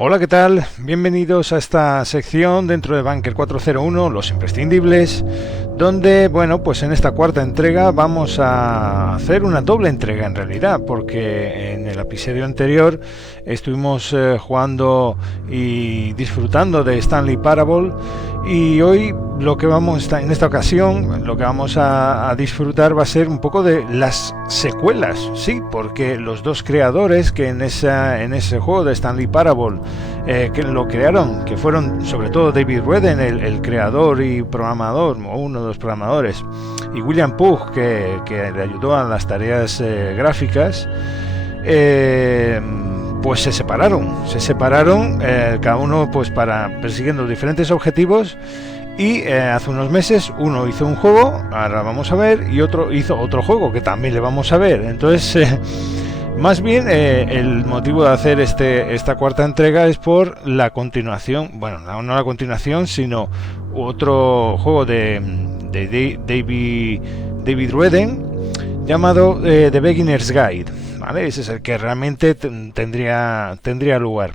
Hola, ¿qué tal? Bienvenidos a esta sección dentro de Bunker 401, los imprescindibles, donde, bueno, pues en esta cuarta entrega vamos a hacer una doble entrega en realidad, porque en el episodio anterior estuvimos jugando y disfrutando de Stanley Parable, y hoy en esta ocasión lo que vamos a disfrutar va a ser un poco de las secuelas, sí, porque los dos creadores que en ese juego de Stanley Parable que lo crearon, que fueron sobre todo Davie Wraden, el creador y programador, o uno de los programadores, y William Pugh, que le ayudó a las tareas gráficas, pues se separaron, cada uno pues persiguiendo diferentes objetivos. Y hace unos meses uno hizo un juego, ahora vamos a ver, y otro hizo otro juego que también le vamos a ver. Entonces, más bien el motivo de hacer esta cuarta entrega es por la continuación, bueno, no la continuación, sino otro juego de Davie Wraden llamado The Beginner's Guide, ¿vale? Ese es el que realmente tendría lugar.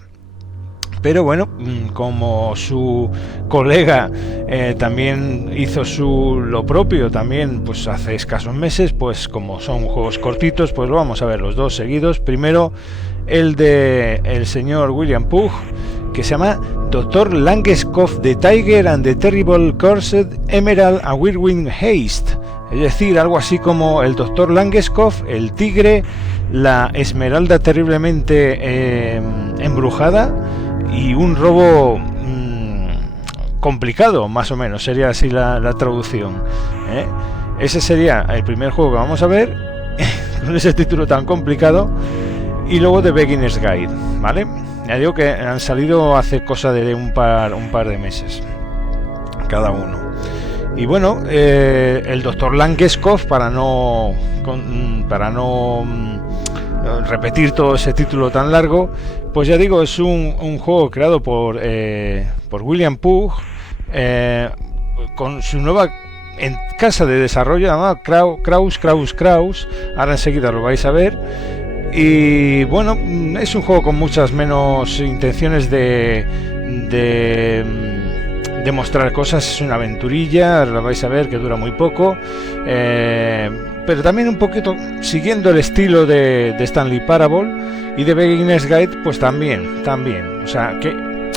Pero bueno, como su colega también hizo lo propio también, pues hace escasos meses, pues como son juegos cortitos, pues lo vamos a ver los dos seguidos. Primero el de el señor William Pugh, que se llama Dr. Langeskov, The Tiger and the Terrible Cursed Emerald a Whirlwind Heist. Es decir, algo así como el Dr. Langeskov, el tigre, la esmeralda terriblemente embrujada, y un robo complicado, más o menos, sería así la traducción, ¿eh? Ese sería el primer juego que vamos a ver, con ese título tan complicado, y luego The Beginner's Guide, ¿vale? Ya digo que han salido hace cosa de un par de meses, cada uno. Y bueno, el Dr. Langeskov, para no repetir todo ese título tan largo, pues ya digo, es un juego creado por William Pugh, con su nueva casa de desarrollo llamada Creó. Ahora enseguida lo vais a ver. Y bueno, es un juego con muchas menos intenciones de mostrar cosas. Es una aventurilla, lo vais a ver, que dura muy poco, pero también un poquito siguiendo el estilo de Stanley Parable y de Beginner's Guide, pues también, o sea que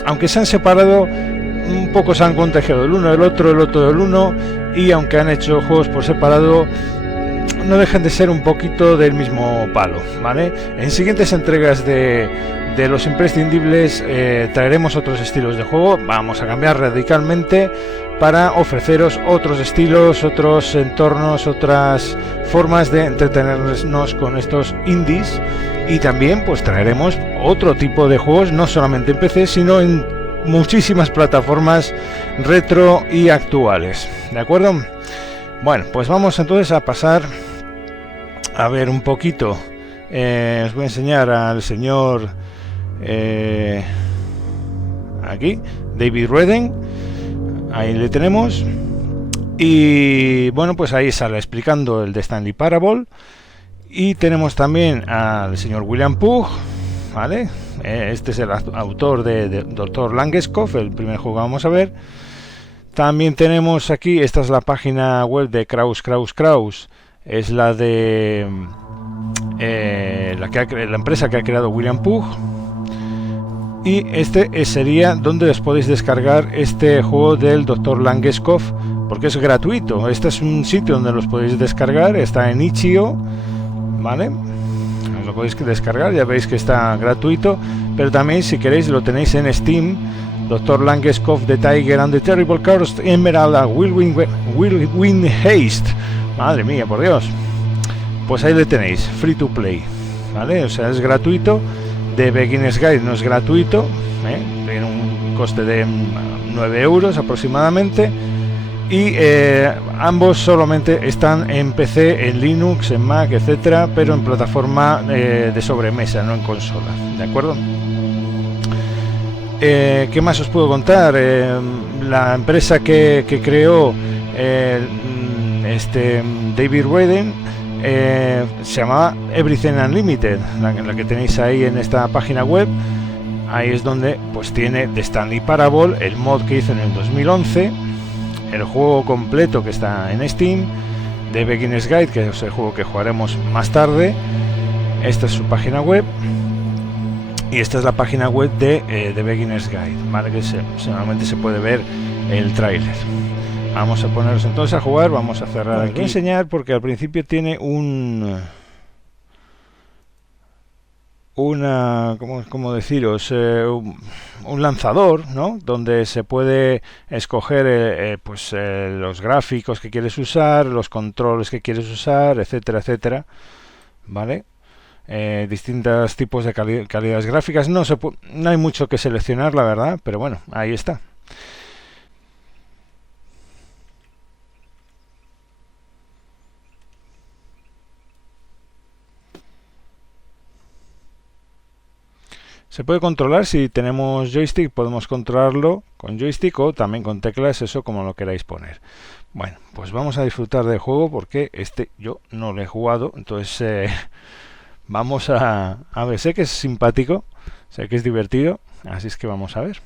aunque se han separado un poco, se han contagiado el uno del otro, el otro del uno, y aunque han hecho juegos por separado, no dejan de ser un poquito del mismo palo, ¿vale? En siguientes entregas de los imprescindibles traeremos otros estilos de juego, vamos a cambiar radicalmente para ofreceros otros estilos, otros entornos, otras formas de entretenernos con estos indies, y también pues traeremos otro tipo de juegos, no solamente en PC, sino en muchísimas plataformas retro y actuales, ¿de acuerdo? Bueno, pues vamos entonces a pasar a ver un poquito. Os voy a enseñar al señor aquí, Davie Wraden. Ahí le tenemos. Y bueno, pues ahí sale explicando el de Stanley Parable. Y tenemos también al señor William Pugh, ¿vale? Este es el autor de Dr. Langeskov, el primer juego que vamos a ver. También tenemos aquí, esta es la página web de Creó. Es la de la empresa que ha creado William Pugh, y este sería donde les podéis descargar este juego del Dr. Langeskov, porque es gratuito. Este es un sitio donde los podéis descargar, está en itch.io, ¿vale? Os lo podéis descargar, ya veis que está gratuito, pero también si queréis lo tenéis en Steam. Dr. Langeskov, The Tiger and the Terrible Cursed Emerald a Whirlwind Heist. Madre mía, por Dios. Pues ahí le tenéis, free to play, ¿vale? O sea, es gratuito. The Beginner's Guide no es gratuito, tiene un coste de 9 euros aproximadamente. Y ambos solamente están en PC, en Linux, en Mac, etcétera, pero en plataforma de sobremesa, no en consola, ¿de acuerdo? ¿Qué más os puedo contar? La empresa que creó Davie Wraden se llamaba Everything Unlimited, la que tenéis ahí en esta página web, ahí es donde pues tiene de Stanley Parable, el mod que hizo en el 2011, el juego completo que está en Steam, de Beginner's Guide, que es el juego que jugaremos más tarde. Esta es su página web y esta es la página web de Beginner's Guide, ¿vale? Que solamente se puede ver el tráiler. Vamos a ponernos entonces a jugar, vamos a cerrar aquí. Voy a enseñar porque al principio tiene ¿cómo deciros? Un lanzador, ¿no? Donde se puede escoger los gráficos que quieres usar, los controles que quieres usar, etcétera, etcétera, ¿vale? Distintos tipos de calidades gráficas. No hay mucho que seleccionar, la verdad, pero bueno, ahí está. Se puede controlar, si tenemos joystick podemos controlarlo con joystick o también con teclas, eso como lo queráis poner. Bueno, pues vamos a disfrutar del juego porque yo no lo he jugado, entonces vamos a ver, sé que es simpático, sé que es divertido, así es que vamos a ver.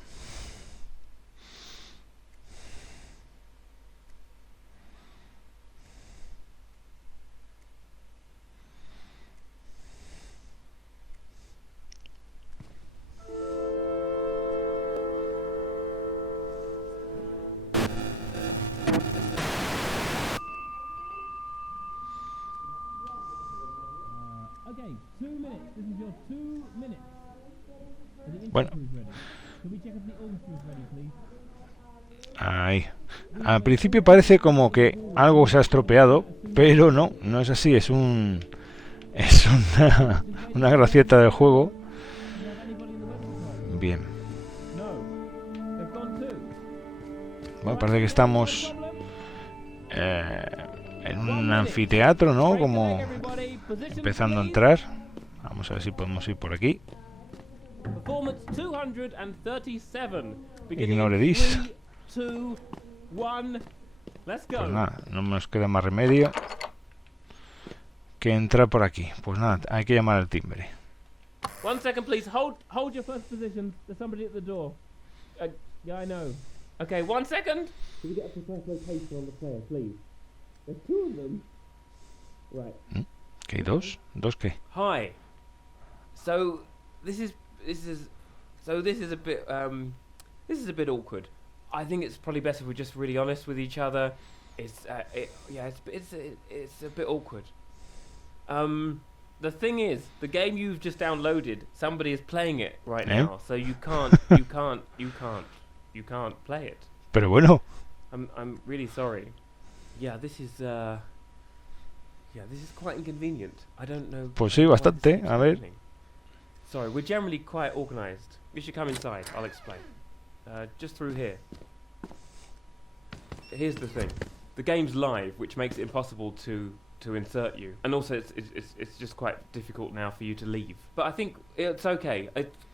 Bueno, ahí. Al principio parece como que algo se ha estropeado, pero no es así, es una gracieta del juego. Bien. Bueno, parece que estamos en un anfiteatro, ¿no? Como empezando a entrar. Vamos a ver si podemos ir por aquí. Ignore this. Pues nada, no nos queda más remedio que entrar por aquí. Pues nada, hay que llamar al timbre. 1 second, please. Hold your first position. There's somebody at the door. Yeah, I know. Okay, 1 second. Can we get up to first location on the player, please? There's 2 of them. Right. ¿Qué? ¿Dos? ¿Dos qué? Hi. So this is a bit awkward. I think it's probably best if we're just really honest with each other. It's a bit awkward. The thing is, the game you've just downloaded, somebody is playing it right now, so you can't play it. Pero bueno. I'm really sorry. Yeah, this is quite inconvenient. I don't know. Pues sí, bastante. A ver. Sorry, we're generally quite organised. You should come inside. I'll explain. Just through here. Here's the thing. The game's live, which makes it impossible to insert you, and also it's just quite difficult now for you to leave. But I think it's okay.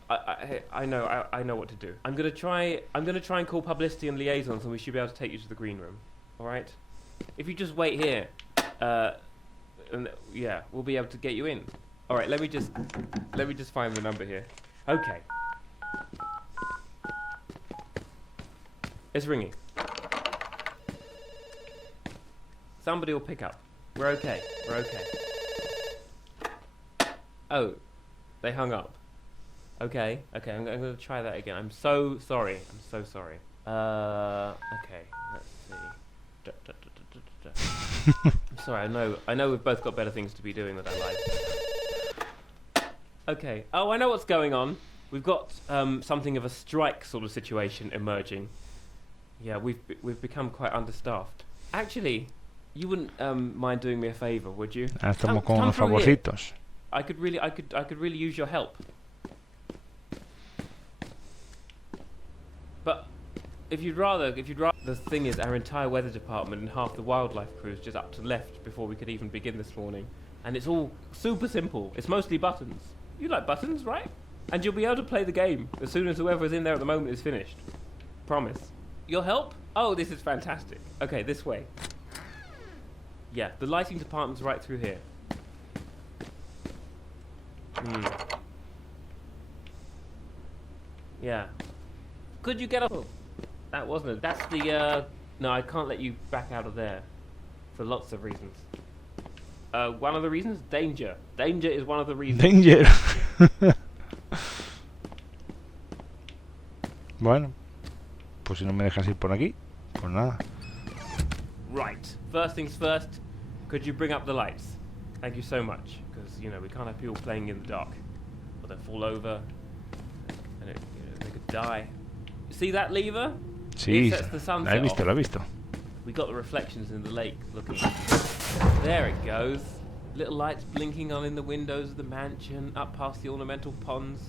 I know what to do. I'm gonna try and call publicity and liaisons, and we should be able to take you to the green room. All right? If you just wait here, and yeah, we'll be able to get you in. All right. Let me just find the number here. Okay. It's ringing. Somebody will pick up. We're okay. Oh, they hung up. Okay, I'm going to try that again. I'm so sorry. Okay, let's see. I'm sorry, I know we've both got better things to be doing with our lives. Okay, I know what's going on. We've got something of a strike sort of situation emerging. Yeah, we've become quite understaffed. Actually, you wouldn't mind doing me a favor, would you? Estamos con unos favorcitos. I could really use your help. But if you'd rather, the thing is, our entire weather department and half the wildlife crew is just up to the left before we could even begin this morning, and it's all super simple. It's mostly buttons. You like buttons, right? And you'll be able to play the game as soon as whoever's in there at the moment is finished. Promise. Your help? Oh, this is fantastic. Okay, this way. Yeah, the lighting department's right through here. Yeah. Could you get up? That wasn't it. That's the, no, I can't let you back out of there. For lots of reasons. One of the reasons? Danger. Danger is one of the reasons. Danger. Bueno, pues si no me dejas ir por aquí, pues nada. Right. First things first, could you bring up the lights? Thank you so much. Because, you know, we can't have people playing in the dark. Or they'll fall over. And they could die. See that lever? Sí, It sets the sunset la he visto, off. la he visto. We got the reflections in the lake looking. There it goes. Little lights blinking on in the windows of the mansion, up past the ornamental ponds.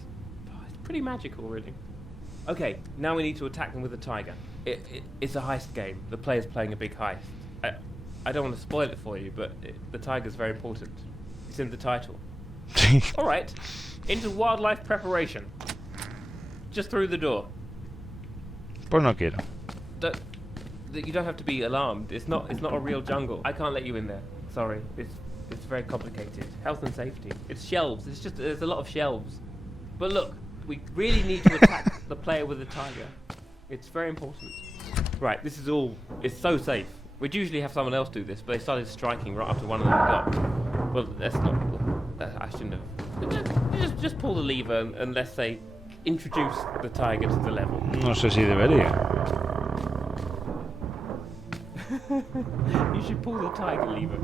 Oh, it's pretty magical, really. Okay, now we need to attack them with a tiger. It's a heist game. The player's playing a big heist. I don't want to spoil it for you, but the tiger's very important. It's in the title. Alright, into wildlife preparation. Just through the door. Pues no quiero. You don't have to be alarmed. It's not a real jungle. I can't let you in there. Sorry. It's very complicated. Health and safety. It's shelves. There's a lot of shelves. But look, we really need to attack the player with a tiger. It's very important. Right, this is all. It's so safe. We'd usually have someone else do this, but they started striking right after one of them got. Well, that's not. I shouldn't have. Just pull the lever and let's say introduce the tiger to the level. No sé si debería. You should pull the tiger lever.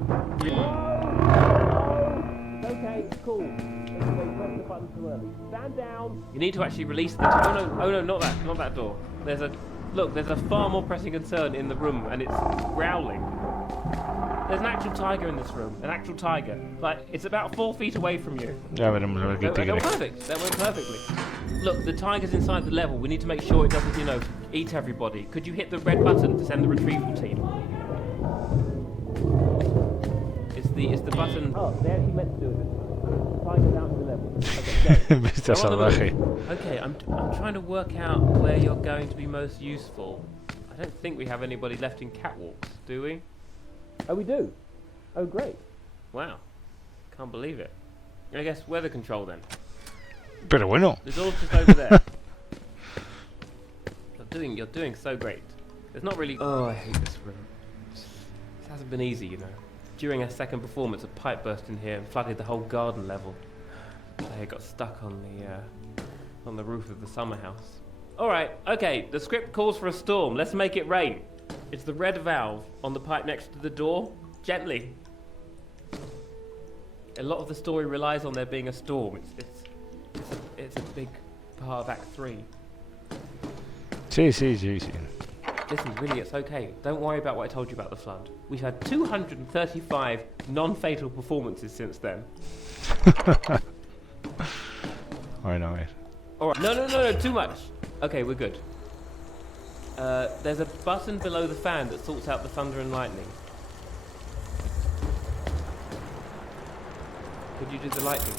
Okay, cool. Press the button too early. Stand down. You need to actually release the. Oh no, not that door. There's a far more pressing concern in the room, and it's growling. There's an actual tiger in this room. An actual tiger. Like, it's about 4 feet away from you. Ya veremos a ver qué tigre. That went perfectly. Look, the tiger's inside the level. We need to make sure it doesn't, eat everybody. Could you hit the red button to send the retrieval team? It's the button. Oh, they actually meant to do it. Tiger's out of the level. Okay, Vista salvaje. Okay, I'm trying to work out where you're going to be most useful. I don't think we have anybody left in catwalks, do we? Oh, we do. Oh, great. Wow. Can't believe it. I guess weather control then. Pero bueno. The door's just over there. You're doing so great. There's not really. Oh, I hate this room. This hasn't been easy, During our second performance, a pipe burst in here and flooded the whole garden level. They got stuck on the roof of the summer house. All right, okay. The script calls for a storm. Let's make it rain. It's the red valve on the pipe next to the door. Gently. A lot of the story relies on there being a storm. It's a big part of Act 3. Sí. Listen, really, it's okay. Don't worry about what I told you about the flood. We've had 235 non-fatal performances since then. I know it. All right. No, too much. Okay, we're good. There's a button below the fan that sorts out the thunder and lightning. Could you do the lightning?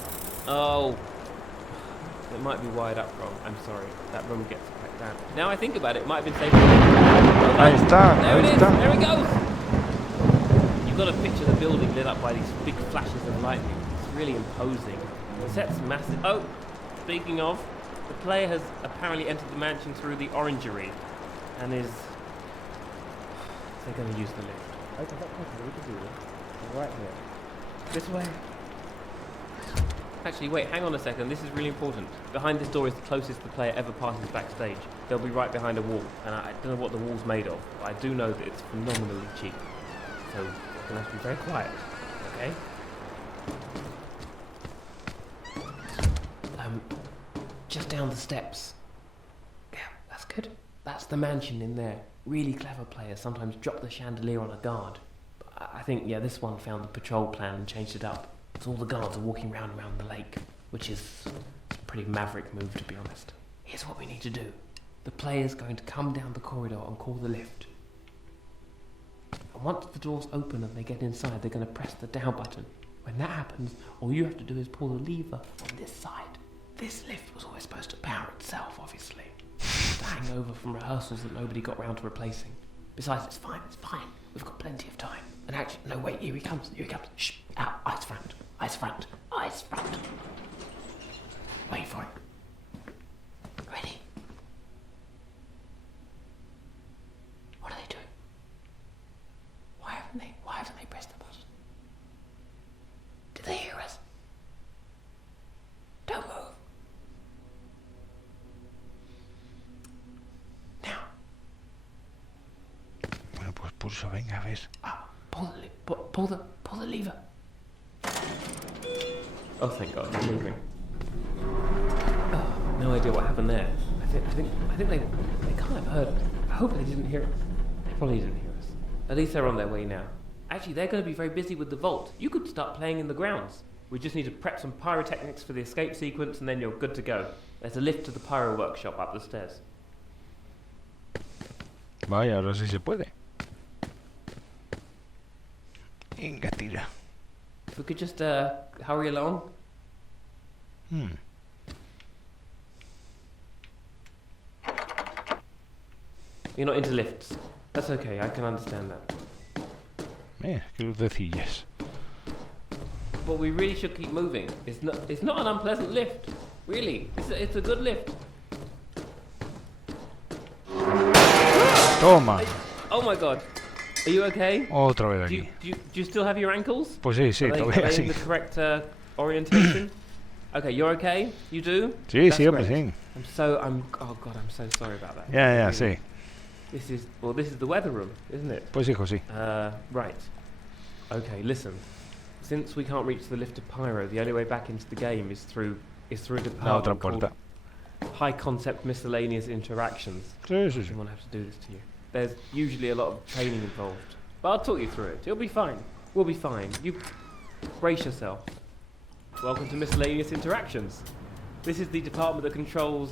Oh. It might be wired up wrong. I'm sorry. That room gets quite damp. Now I think about it, it might have been safe. Ahí está, There ahí it is. está. There it goes. You've got to picture the building lit up by these big flashes of lightning. It's really imposing. The set's massive. Oh, speaking of, the player has apparently entered the mansion through the orangery, and is. They're going to use the lift. Okay, that's okay. We can do this. Right here. This way. Actually, wait, hang on a second. This is really important. Behind this door is the closest the player ever passes backstage. They'll be right behind a wall, and I don't know what the wall's made of, but I do know that it's phenomenally cheap. So we're going to have to be very quiet, okay? Just down the steps. Yeah, that's good. That's the mansion in there. Really clever players sometimes drop the chandelier on a guard. But I think, this one found the patrol plan and changed it up. So all the guards are walking around the lake, which is a pretty maverick move, to be honest. Here's what we need to do. The player's going to come down the corridor and call the lift. And once the doors open and they get inside, they're going to press the down button. When that happens, all you have to do is pull the lever on this side. This lift was always supposed to power itself, obviously. It's a hangover from rehearsals that nobody got round to replacing. Besides, it's fine. We've got plenty of time. And actually, no, wait, here he comes. Shh, out, eyes front. Wait for it. Ready? pulso, venga, a ver. Pull the lever. Oh, thank God, it's moving. Oh, no idea what happened there. I think they can't have heard. I hope they didn't hear it. They probably didn't hear us. At least they're on their way now. Actually, they're going to be very busy with the vault. You could start playing in the grounds. We just need to prep some pyrotechnics for the escape sequence, and then you're good to go. There's a lift to the pyro workshop up the stairs. Vaya, ahora sí se puede. Venga, tira. If we could just hurry along. You're not into lifts. That's okay, I can understand that. Qué lucecillas. But we really should keep moving. It's not an unpleasant lift. Really, it's a good lift. Toma. Oh my God. Are you okay? Otra vez aquí. Do you still have your ankles? Pues sí, todavía are they sí. in the correct orientation? Okay, you're okay? You do? Sí, That's sí, hombre, great. sí. Oh God, I'm so sorry about that. Ya, sí. This is the weather room, isn't it? Pues hijo, sí. Right. Okay, listen. Since we can't reach the lift of Pyro, the only way back into the game is through a La otra department puerta. called High Concept Miscellaneous Interactions. Sí, sí, I sí. won't have to do this to you. There's usually a lot of training involved. But I'll talk you through it. It'll be fine. We'll be fine. You brace yourself. Welcome to Miscellaneous Interactions. This is the department that controls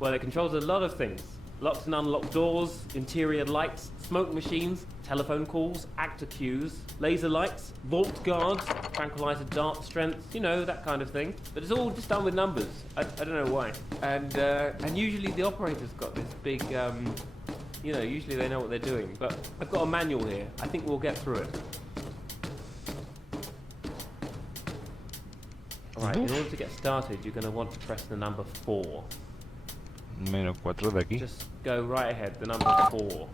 a lot of things. Locked and unlocked doors, interior lights, smoke machines, telephone calls, actor cues, laser lights, vault guards, tranquilizer dart strength, you know, that kind of thing. But it's all just done with numbers. I don't know why. And usually the operator's got this big, usually they know what they're doing. But I've got a manual here. I think we'll get through it. Alright, in order to get started, you're going to want to press the number 4. -4 de aquí. Just go right ahead, the number 4.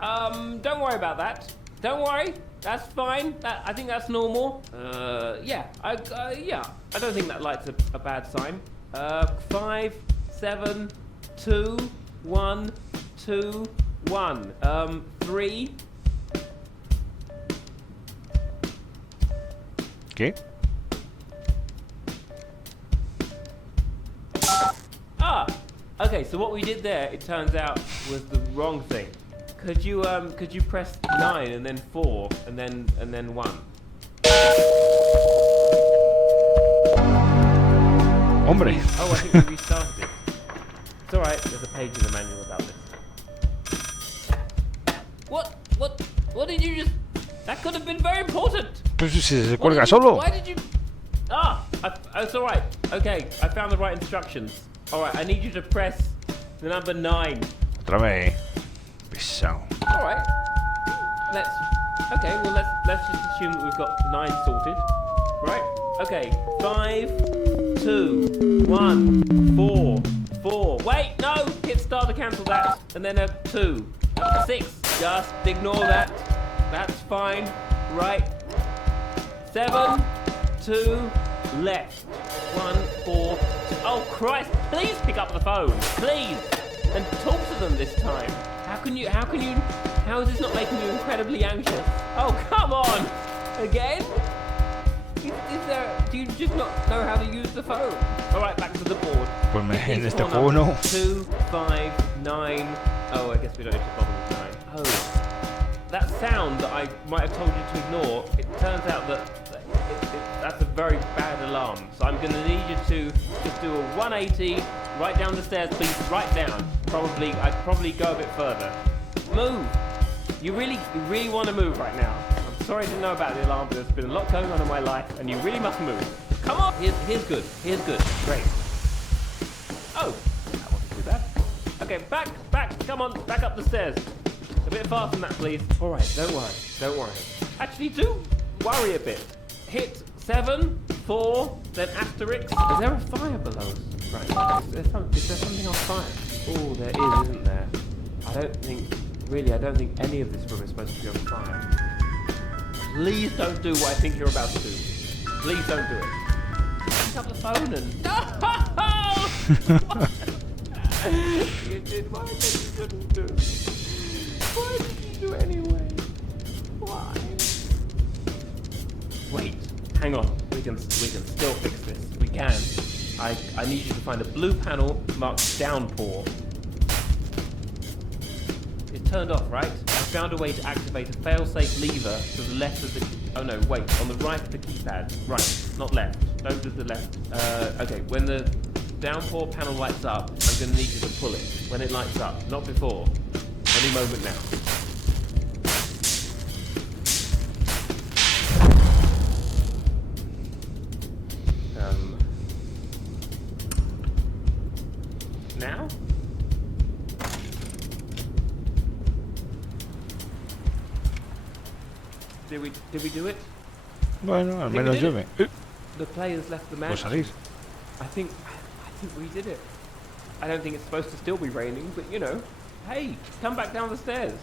Don't worry about that. Don't worry, that's fine. I think that's normal. I don't think that light's a bad sign. 5, 7, 2, 1, 2, 1. 3. ¿Qué? Okay, so what we did there, it turns out, was the wrong thing. Could you press 9 and then 4 and then 1? Hombre. Oh, I think we restarted it. It's alright, there's a page in the manual about this. What did you just... That could have been very important! Pues si se cuelga solo. Why did you... It's alright. Okay, I found the right instructions. Alright, I need you to press the number 9. Otra vez. Pesado. Alright. Let's just assume that we've got 9 sorted. Right? Okay. 5, 2, 1, 4, 4. Wait, no! Hit start to cancel that. And then a 2. 6. Just ignore that. That's fine. Right. 7, 2, left. 1, 4, 2. Oh Christ! Please pick up the phone, please, and talk to them this time. How is this not making you incredibly anxious? Oh come on! Again? Do you just not know how to use the phone? All right, back to the board. Pues en este juego no. 2, 5, 9. Oh, I guess we don't need to bother with 9. Oh, that sound that I might have told you to ignore. It turns out that. That's a very bad alarm. So I'm going to need you to just do a 180, right down the stairs, please, right down. I'd probably go a bit further. Move. You really want to move right now. I'm sorry to know about the alarm, but there's been a lot going on in my life, and you really must move. Come on. Here's good. Great. Oh, that wasn't too bad. Okay, back. Come on, back up the stairs. A bit faster than that, please. All right, don't worry. Actually, do worry a bit. Hit 7, 4, then asterisk. Is there a fire below us? Right. Is there something on fire? Oh, there is, isn't there? I don't think any of this room is supposed to be on fire. Please don't do what I think you're about to do. Please don't do it. Pick up the phone and... No! You did what I said you couldn't do. Why did you do it anyway? hang on. We can still fix this. We can. I need you to find a blue panel marked downpour. It's turned off, right? I found a way to activate a fail-safe lever to the left of the... Oh no, wait, on the right of the keypad. Right, not left. Don't do the left. Okay, when the downpour panel lights up, I'm going to need you to pull it. When it lights up, not before. Any moment now. Now? Did we do it? Bueno, al menos yo me... The players left the match. salir. I think we did it. I don't think it's supposed to still be raining, but you know, hey, come back down the stairs.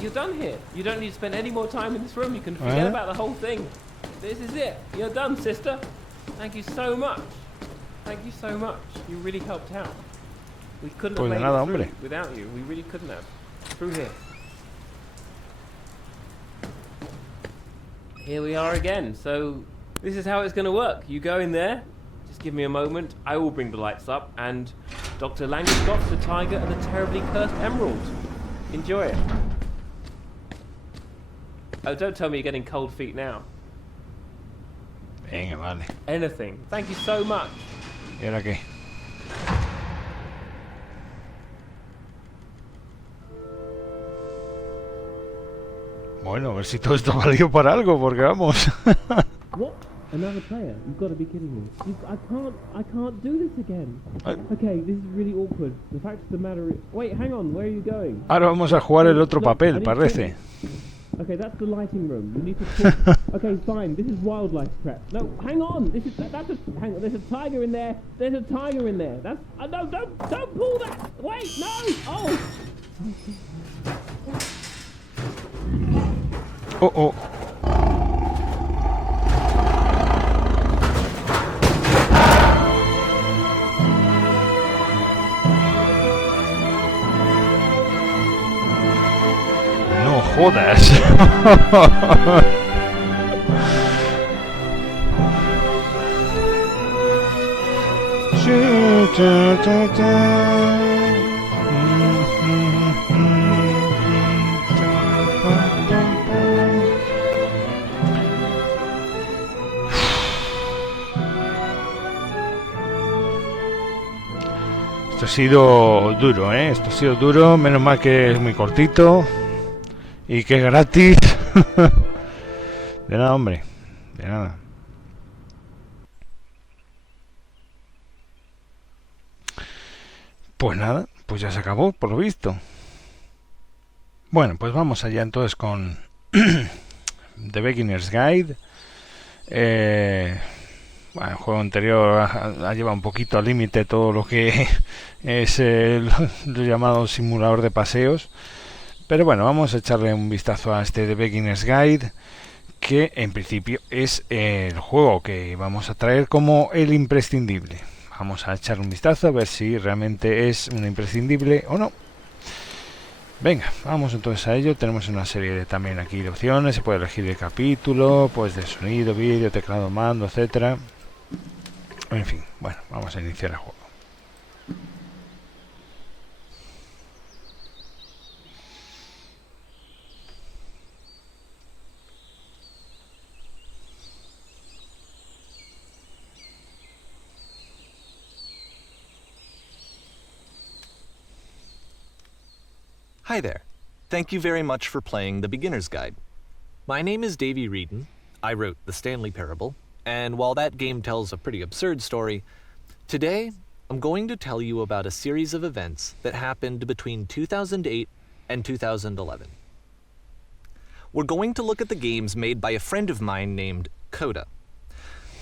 You're done here. You don't need to spend any more time in this room. You can forget about the whole thing. This is it. You're done, sister. Thank you so much. Thank you so much. You really helped out. We couldn't have made it through without you. We really couldn't have. Through here. Here we are again. So this is how it's going to work. You go in there. Just give me a moment. I will bring the lights up. And Dr. Langeskov, the tiger, and the terribly cursed emerald. Enjoy it. Oh, don't tell me you're getting cold feet now. Venga, vale. Anything. Thank you so much. ¿Y ahora qué? Bueno, a ver si todo esto valió para algo, porque vamos. What? Another player? You've got to be kidding me. I can't do this again. Okay, this is really awkward. The fact of the matter is... Wait, hang on, where are you going? Ahora vamos a jugar el otro papel, parece. Okay, that's the lighting room. You need to talk. Okay, fine. This is wildlife prep. No, hang on. Hang on. There's a tiger in there. There's a tiger in there. That's no, don't pull that. Wait, no. Oh. Oh. No jodas. Esto ha sido duro, ¿eh? Esto ha sido duro, menos mal que es muy cortito y que es gratis. De nada, hombre, de nada. Pues nada, pues ya se acabó, por lo visto. Bueno, pues vamos allá entonces con The Beginner's Guide. Bueno, el juego anterior ha llevado un poquito al límite todo lo que es lo llamado simulador de paseos. Pero bueno, vamos a echarle un vistazo a este The Beginner's Guide, que en principio es el juego que vamos a traer como el imprescindible. Vamos a echar un vistazo a ver si realmente es un imprescindible o no. Venga, vamos entonces a ello. Tenemos una serie también aquí de opciones. Se puede elegir el capítulo, pues de sonido, vídeo, teclado, mando, etcétera. En fin, bueno, vamos a iniciar el juego. Hi there. Thank you very much for playing The Beginner's Guide. My name is Davie Wraden. I wrote the Stanley Parable, and while that game tells a pretty absurd story, today I'm going to tell you about a series of events that happened between 2008 and 2011. We're going to look at the games made by a friend of mine named Coda.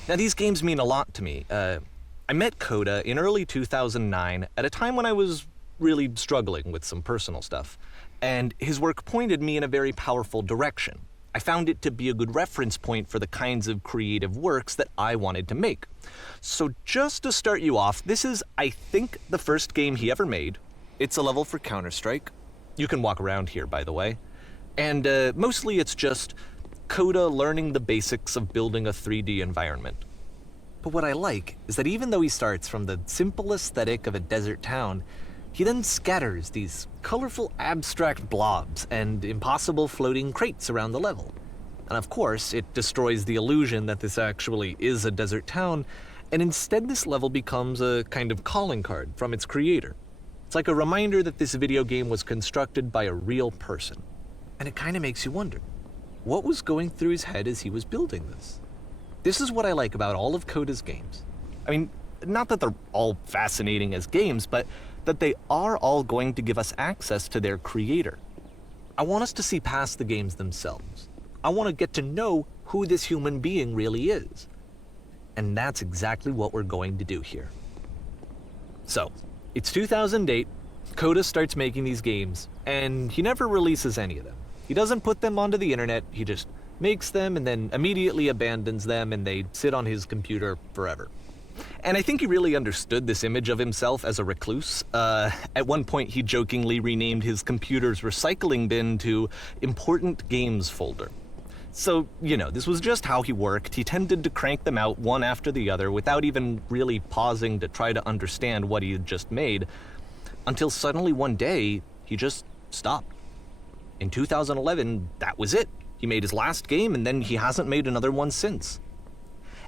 Now, these games mean a lot to me. I met Coda in early 2009 at a time when I was really struggling with some personal stuff, and his work pointed me in a very powerful direction. I found it to be a good reference point for the kinds of creative works that I wanted to make. So just to start you off, this is, I think, the first game he ever made. It's a level for Counter-Strike. You can walk around here, by the way. And mostly it's just Coda learning the basics of building a 3D environment. But what I like is that even though he starts from the simple aesthetic of a desert town, he then scatters these colorful abstract blobs and impossible floating crates around the level. And of course, it destroys the illusion that this actually is a desert town, and instead this level becomes a kind of calling card from its creator. It's like a reminder that this video game was constructed by a real person. And it kind of makes you wonder, what was going through his head as he was building this? This is what I like about all of Coda's games. I mean, not that they're all fascinating as games, but that they are all going to give us access to their creator. I want us to see past the games themselves. I want to get to know who this human being really is. And that's exactly what we're going to do here. So, it's 2008, Coda starts making these games, and he never releases any of them. He doesn't put them onto the internet, he just makes them and then immediately abandons them, and they sit on his computer forever. And I think he really understood this image of himself as a recluse. At one point, he jokingly renamed his computer's recycling bin to Important Games Folder. So, you know, this was just how he worked. He tended to crank them out one after the other without even really pausing to try to understand what he had just made, until suddenly one day, he just stopped. In 2011, that was it. He made his last game, and then he hasn't made another one since.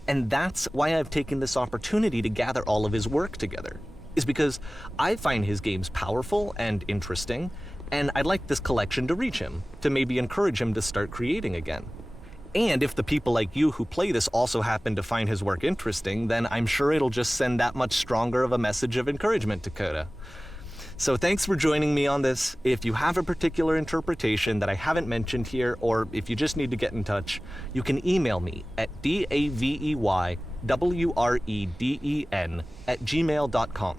And that's why I've taken this opportunity to gather all of his work together, is because I find his games powerful and interesting, and I'd like this collection to reach him, to maybe encourage him to start creating again. And if the people like you who play this also happen to find his work interesting, then I'm sure it'll just send that much stronger of a message of encouragement to Coda. So thanks for joining me on this. If you have a particular interpretation that I haven't mentioned here, or if you just need to get in touch, you can email me at daveywreden@gmail.com.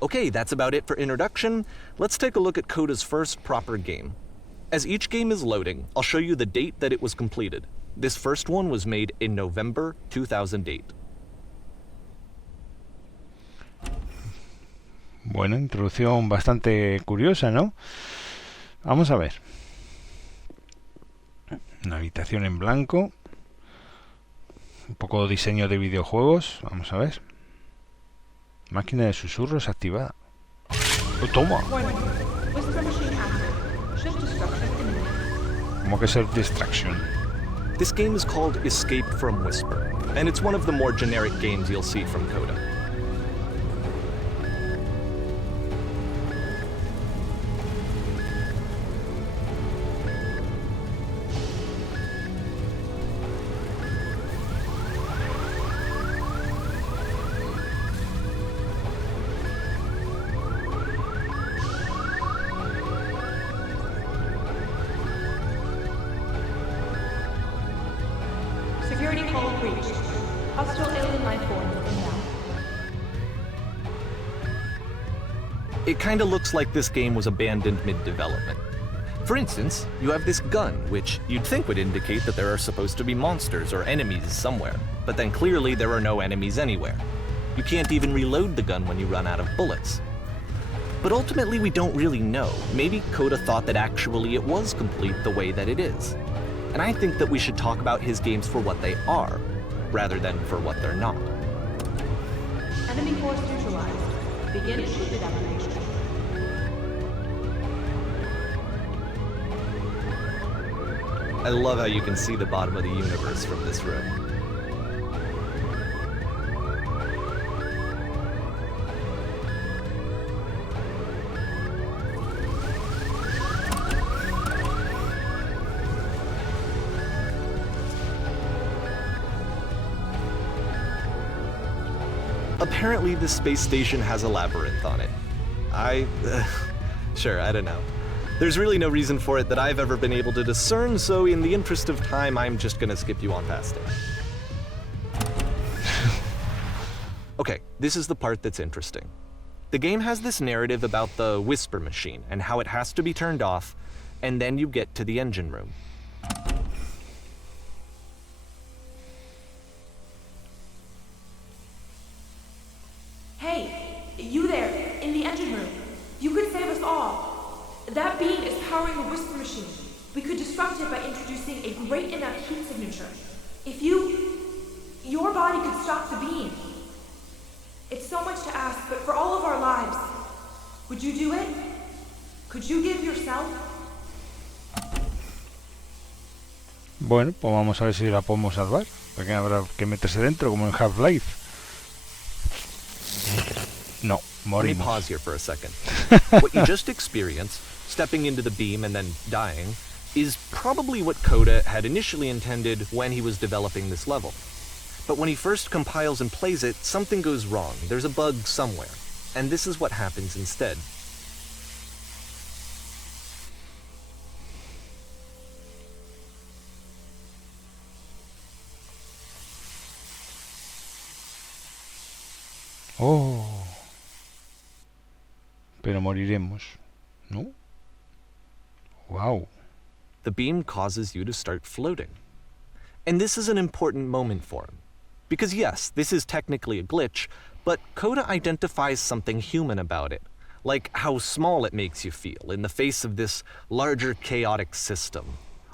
Okay, that's about it for introduction. Let's take a look at Coda's first proper game. As each game is loading, I'll show you the date that it was completed. This first one was made in November 2008. Bueno, introducción bastante curiosa, ¿no? Vamos a ver. Una habitación en blanco. Un poco diseño de videojuegos. Vamos a ver. Máquina de susurros activada. ¡Oh, toma! ¿Cómo que ser distraction? This game is called Escape from Whisper, and it's one of the more generic games you'll see from Coda. Security call breached. Hostile alien life form inbound. It kinda looks like this game was abandoned mid-development. For instance, you have this gun, which you'd think would indicate that there are supposed to be monsters or enemies somewhere, but then clearly there are no enemies anywhere. You can't even reload the gun when you run out of bullets. But ultimately we don't really know. Maybe Coda thought that actually it was complete the way that it is. And I think that we should talk about his games for what they are, rather than for what they're not. Enemy force neutralized. Begin ship evacuation. I love how you can see the bottom of the universe from this room. Apparently, this space station has a labyrinth on it. Sure, I don't know. There's really no reason for it that I've ever been able to discern, so in the interest of time, I'm just gonna skip you on past it. Okay, this is the part that's interesting. The game has this narrative about the whisper machine and how it has to be turned off, and then you get to the engine room. Hey, you there, in the engine room. You could save us all. That beam is powering the whisper machine. We could disrupt it by introducing a great enough heat signature. If your body could stop the beam. It's so much to ask, but for all of our lives, would you do it? Could you give yourself? Bueno, pues vamos a ver si la podemos salvar. Porque habrá que meterse dentro, como en Half-Life. No, Let me morimos. pause here for a second. What you just experienced, stepping into the beam and then dying, is probably what Coda had initially intended when he was developing this level. But when he first compiles and plays it, something goes wrong. There's a bug somewhere. And this is what happens instead. Oh. Pero moriremos, ¿no? Wow. The beam causes you to start floating. And this is an important moment for him. Because yes, this is technically a glitch, but Coda identifies something human about it, like how small it makes you feel in the face of this larger chaotic system.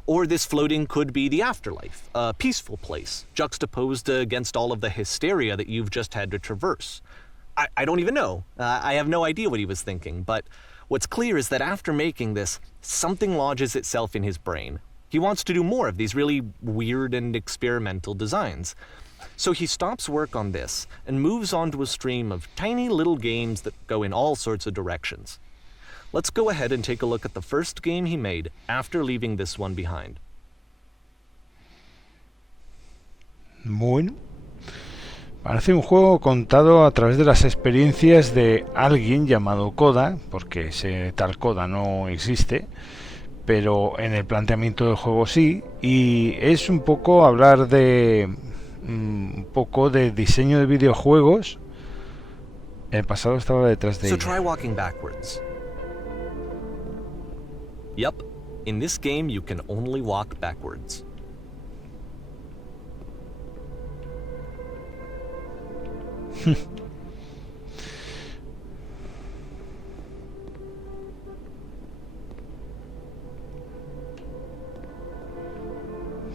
Or this floating could be the afterlife, a peaceful place, juxtaposed against all of the hysteria that you've just had to traverse. I don't even know. I have no idea what he was thinking, but what's clear is that after making this, something lodges itself in his brain. He wants to do more of these really weird and experimental designs. So he stops work on this and moves on to a stream of tiny little games that go in all sorts of directions. Let's go ahead and take a look at the first game he made after leaving this one behind. Bueno. Parece un juego contado a través de las experiencias de alguien llamado Coda, porque ese tal Coda no existe, pero en el planteamiento del juego sí, y es un poco hablar de un poco de diseño de videojuegos. El pasado estaba detrás de So ella. try walking backwards. Yep, in this game you can only walk backwards.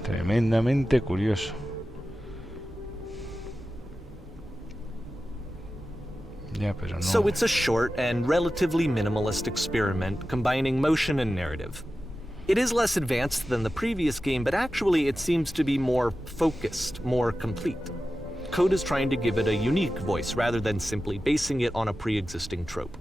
Tremendamente curioso. Ya, pero no. So it's a short and relatively minimalist experiment combining motion and narrative. It is less advanced than the previous game, but actually it seems to be more focused, more complete. Code is trying to give it a unique voice rather than simply basing it on a pre-existing trope.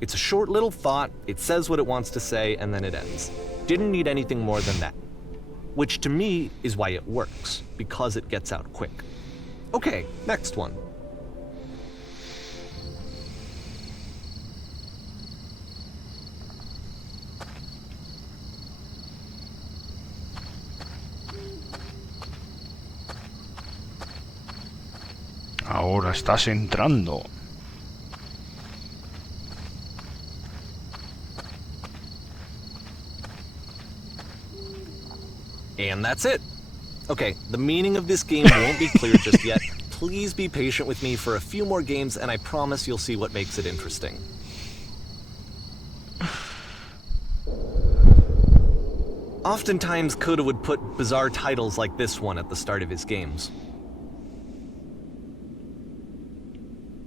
It's a short little thought, it says what it wants to say, and then it ends. Didn't need anything more than that. Which to me is why it works, because it gets out quick. Okay, next one. Ahora estás entrando. And that's it. Okay, the meaning of this game won't be clear just yet. Please be patient with me for a few more games, and I promise you'll see what makes it interesting. Oftentimes, Coda would put bizarre titles like this one at the start of his games.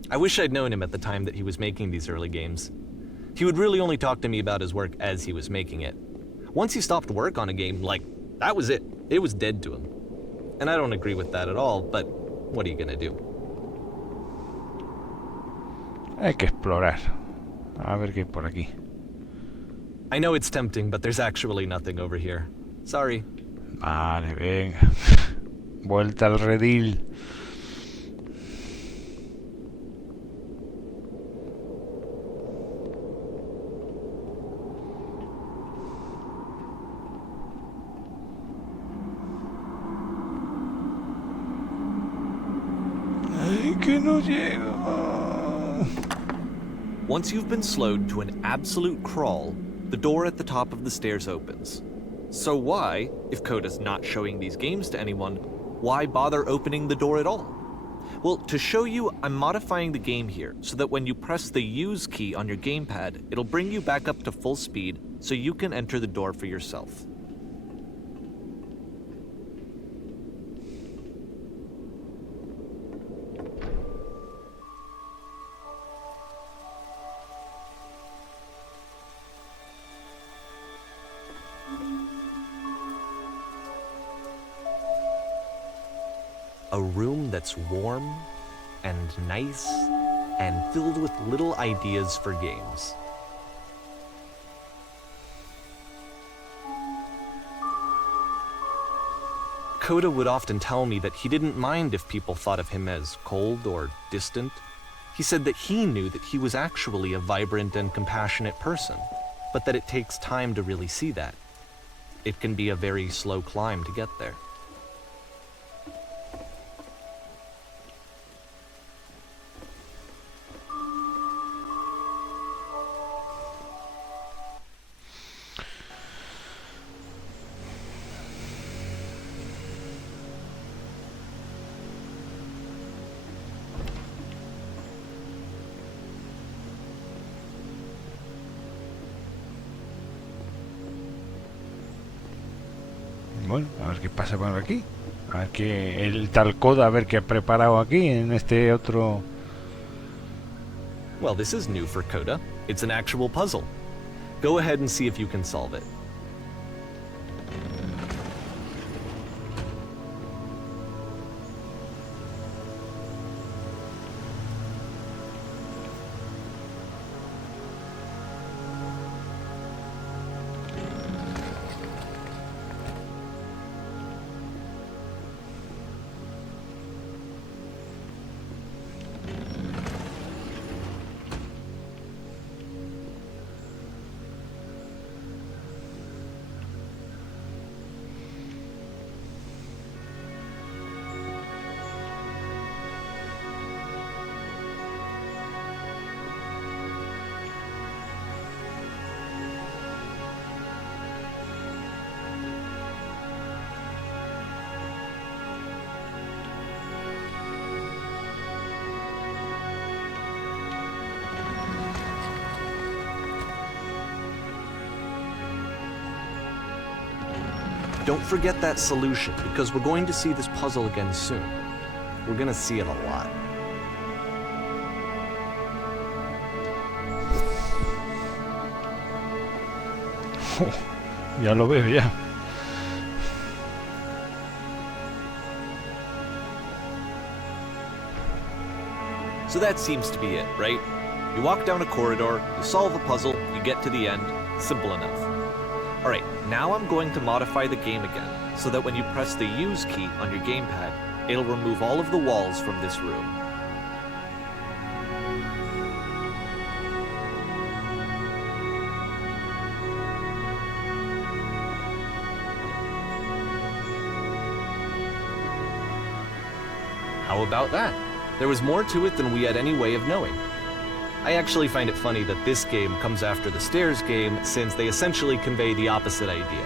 I wish I'd known him at the time that he was making these early games. He would really only talk to me about his work as he was making it. Once he stopped work on a game, that was it. It was dead to him. And I don't agree with that at all, but what are you gonna do? Hay que explorar. A ver qué hay por aquí. I know it's tempting, but there's actually nothing over here. Sorry. Vale, venga. Vuelta al redil. Ay, que no llego. Once you've been slowed to an absolute crawl, the door at the top of the stairs opens. So why, if Coda's not showing these games to anyone, why bother opening the door at all? Well, to show you, I'm modifying the game here so that when you press the use key on your gamepad, it'll bring you back up to full speed so you can enter the door for yourself. A room that's warm and nice and filled with little ideas for games. Coda would often tell me that he didn't mind if people thought of him as cold or distant. He said that he knew that he was actually a vibrant and compassionate person, but that it takes time to really see that. It can be a very slow climb to get there. Bueno, a ver qué pasa por aquí. A ver qué el tal Coda, a ver qué ha preparado aquí en este otro. Well, this is new for Coda. It's an actual puzzle. Go ahead and see if you can solve it. Don't forget that solution, because we're going to see this puzzle again soon. We're going to see it a lot. Ya lo veo ya. So that seems to be it, right? You walk down a corridor, you solve a puzzle, you get to the end. Simple enough. Alright, now I'm going to modify the game again, so that when you press the use key on your gamepad, it'll remove all of the walls from this room. How about that? There was more to it than we had any way of knowing. I actually find it funny that this game comes after the Stairs game, since they essentially convey the opposite idea.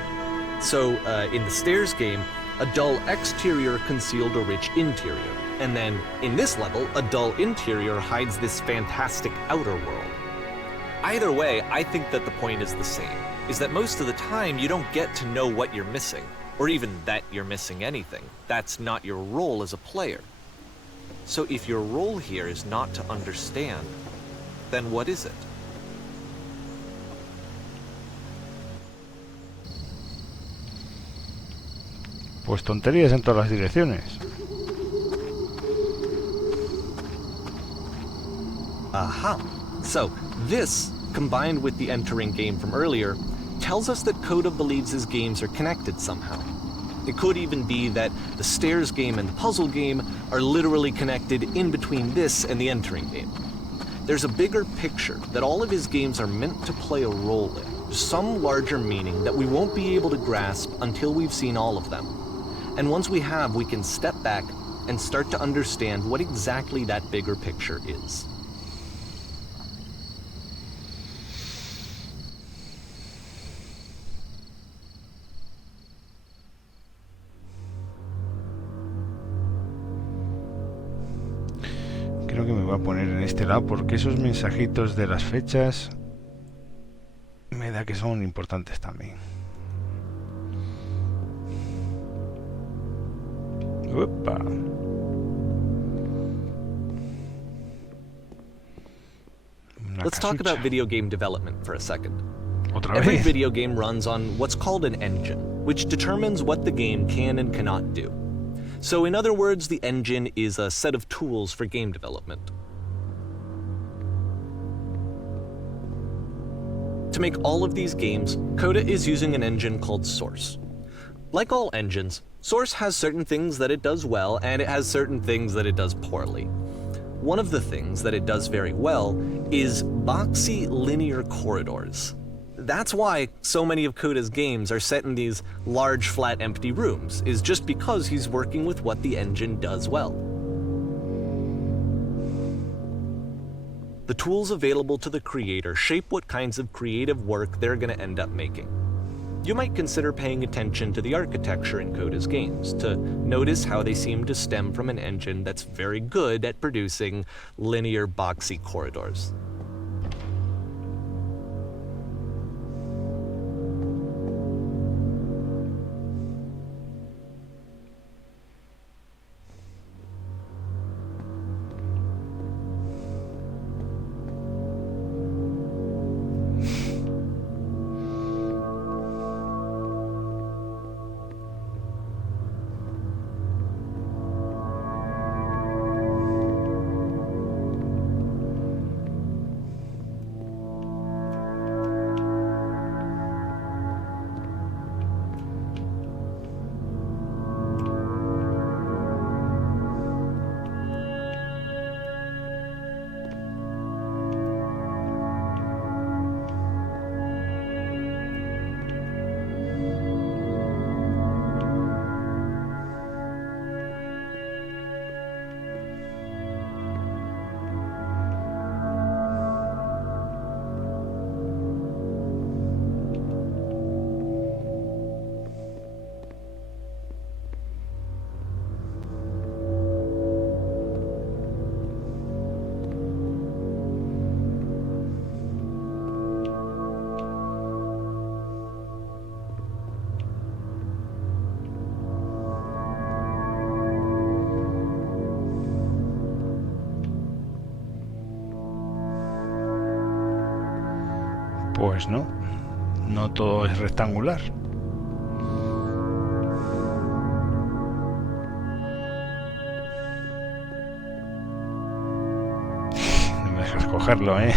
So, in the Stairs game, a dull exterior concealed a rich interior. And then, in this level, a dull interior hides this fantastic outer world. Either way, I think that the point is the same, is that most of the time you don't get to know what you're missing, or even that you're missing anything. That's not your role as a player. So if your role here is not to understand, then what is it? Pues tonterías en todas las direcciones. Aha! So, this combined with the entering game from earlier, tells us that Coda believes his games are connected somehow. It could even be that the stairs game and the puzzle game are literally connected in between this and the entering game. There's a bigger picture that all of his games are meant to play a role in, some larger meaning that we won't be able to grasp until we've seen all of them. And once we have, we can step back and start to understand what exactly that bigger picture is. Creo que me voy a poner en este lado porque esos mensajitos de las fechas me da que son importantes también. Opa. Let's talk about video game development for a second. Otra Every vez. video game runs on what's called an engine, which determines what the game can and cannot do. So in other words, the engine is a set of tools for game development. To make all of these games, Coda is using an engine called Source. Like all engines, Source has certain things that it does well, and it has certain things that it does poorly. One of the things that it does very well is boxy linear corridors. That's why so many of Coda's games are set in these large, flat, empty rooms, is just because he's working with what the engine does well. The tools available to the creator shape what kinds of creative work they're going to end up making. You might consider paying attention to the architecture in Coda's games to notice how they seem to stem from an engine that's very good at producing linear, boxy corridors. Pues no, no todo es rectangular. No me dejas cogerlo, ¿eh?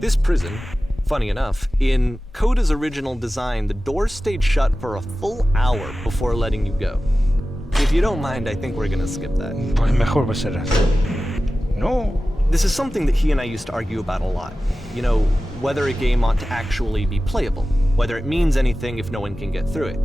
This prison, funny enough, in Coda's original design, the door stayed shut for a full hour before letting you go. If you don't mind, I think we're gonna skip that. Pues mejor va a ser así. No. This is something that he and I used to argue about a lot. You know, whether a game ought to actually be playable, whether it means anything if no one can get through it.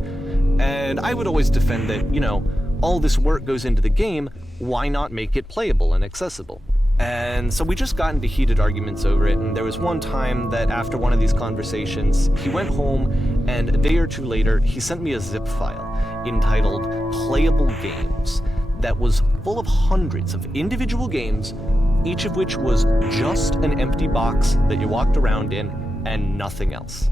And I would always defend that, you know, all this work goes into the game, why not make it playable and accessible? And so we just got into heated arguments over it, and there was one time that after one of these conversations, he went home, and a day or two later, he sent me a zip file entitled Playable Games that was full of hundreds of individual games, each of which was just an empty box that you walked around in and nothing else.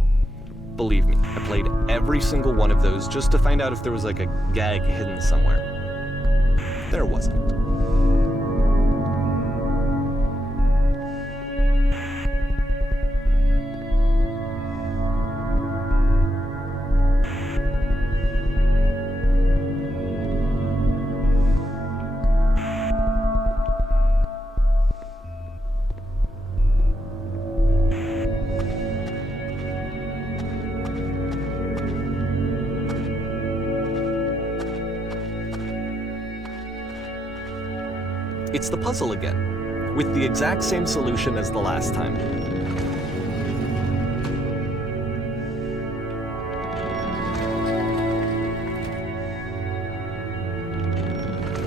Believe me, I played every single one of those just to find out if there was like a gag hidden somewhere. There wasn't. It's the puzzle again, with the exact same solution as the last time.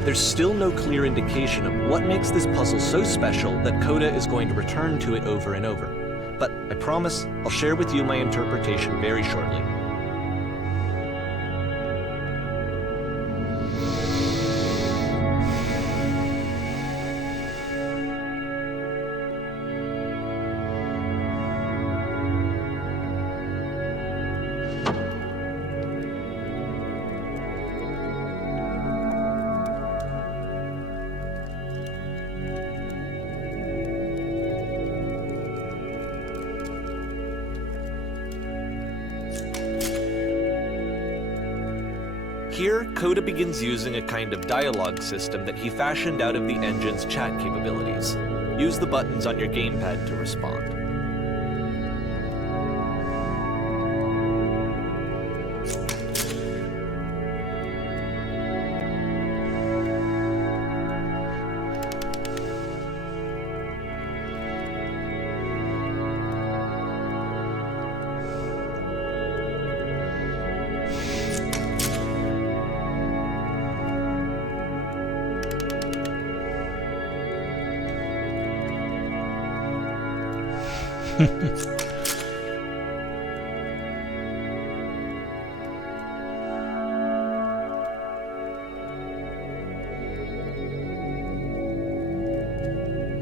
There's still no clear indication of what makes this puzzle so special that Coda is going to return to it over and over. But I promise I'll share with you my interpretation very shortly. Here, Coda begins using a kind of dialogue system that he fashioned out of the engine's chat capabilities. Use the buttons on your gamepad to respond.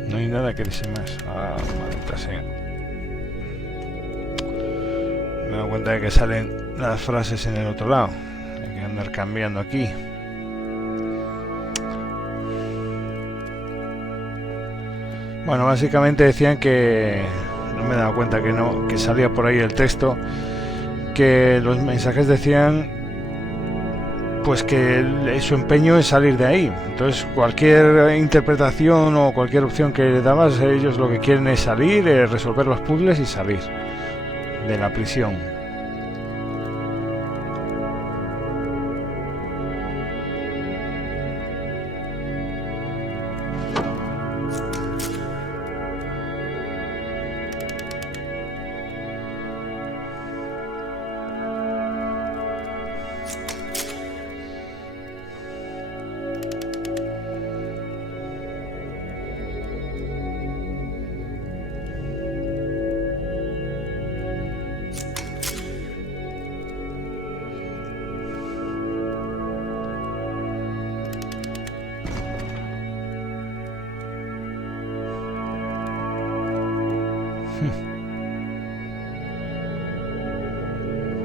No hay nada que dice más. Ah, maldita sea. Me he dado cuenta de que salen las frases en el otro lado. Hay que andar cambiando aquí. Bueno, básicamente decían que no me he dado cuenta que salía por ahí el texto, que los mensajes decían pues que su empeño es salir de ahí. Entonces cualquier interpretación o cualquier opción que le dabas, ellos lo que quieren es salir, resolver los puzzles y salir de la prisión.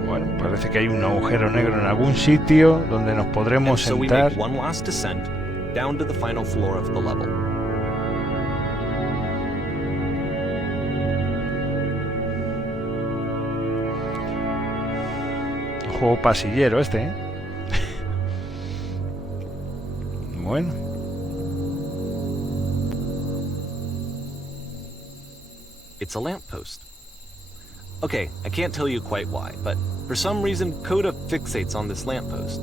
Bueno, parece que hay un agujero negro en algún sitio donde nos podremos sentar. One last descent down to the final floor of the level. Juego pasillero este, ¿eh? Bueno. It's a lamppost. Okay, I can't tell you quite why, but for some reason Coda fixates on this lamppost.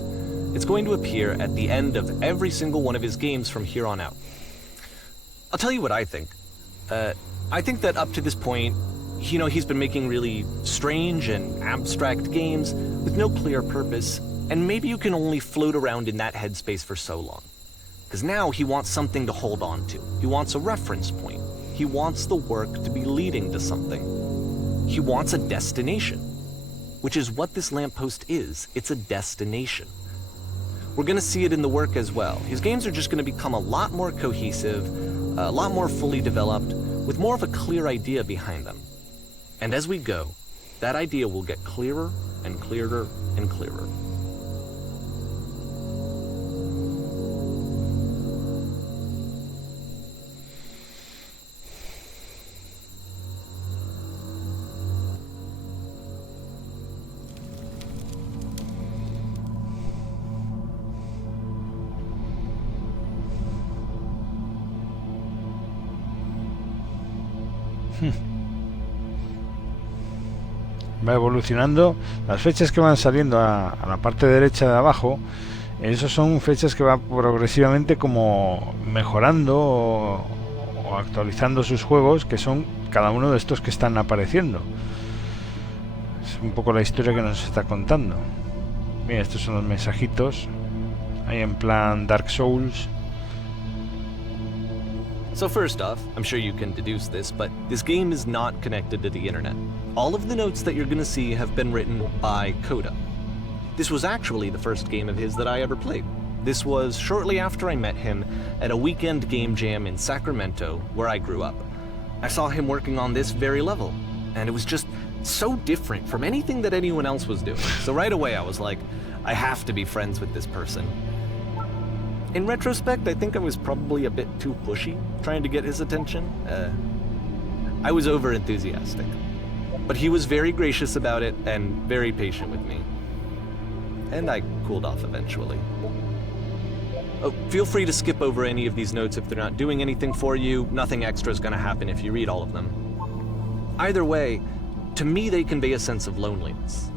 It's going to appear at the end of every single one of his games from here on out. I'll tell you what I think. I think that up to this point, he's been making really strange and abstract games with no clear purpose, And maybe you can only float around in that headspace for so long. Because now he wants something to hold on to. He wants a reference point. He wants the work to be leading to something. He wants a destination, which is what this lamppost is. It's a destination. We're going to see it in the work as well. His games are just going to become a lot more cohesive, a lot more fully developed, with more of a clear idea behind them. And as we go, that idea will get clearer and clearer and clearer. Va evolucionando. Las fechas que van saliendo a la parte derecha de abajo, esos son fechas que van progresivamente como mejorando o actualizando sus juegos, que son cada uno de estos que están apareciendo. Es un poco la historia que nos está contando. Mira, estos son los mensajitos ahí en plan Dark Souls. So first off, I'm sure you can deduce this, but this game is not connected to the internet. All of the notes that you're going to see have been written by Coda. This was actually the first game of his that I ever played. This was shortly after I met him at a weekend game jam in Sacramento, where I grew up. I saw him working on this very level, and it was just so different from anything that anyone else was doing. So right away I was like, I have to be friends with this person. In retrospect, I think I was probably a bit too pushy, trying to get his attention. I was over-enthusiastic. But he was very gracious about it and very patient with me. And I cooled off eventually. Oh, feel free to skip over any of these notes if they're not doing anything for you. Nothing extra is going to happen if you read all of them. Either way, to me they convey a sense of loneliness.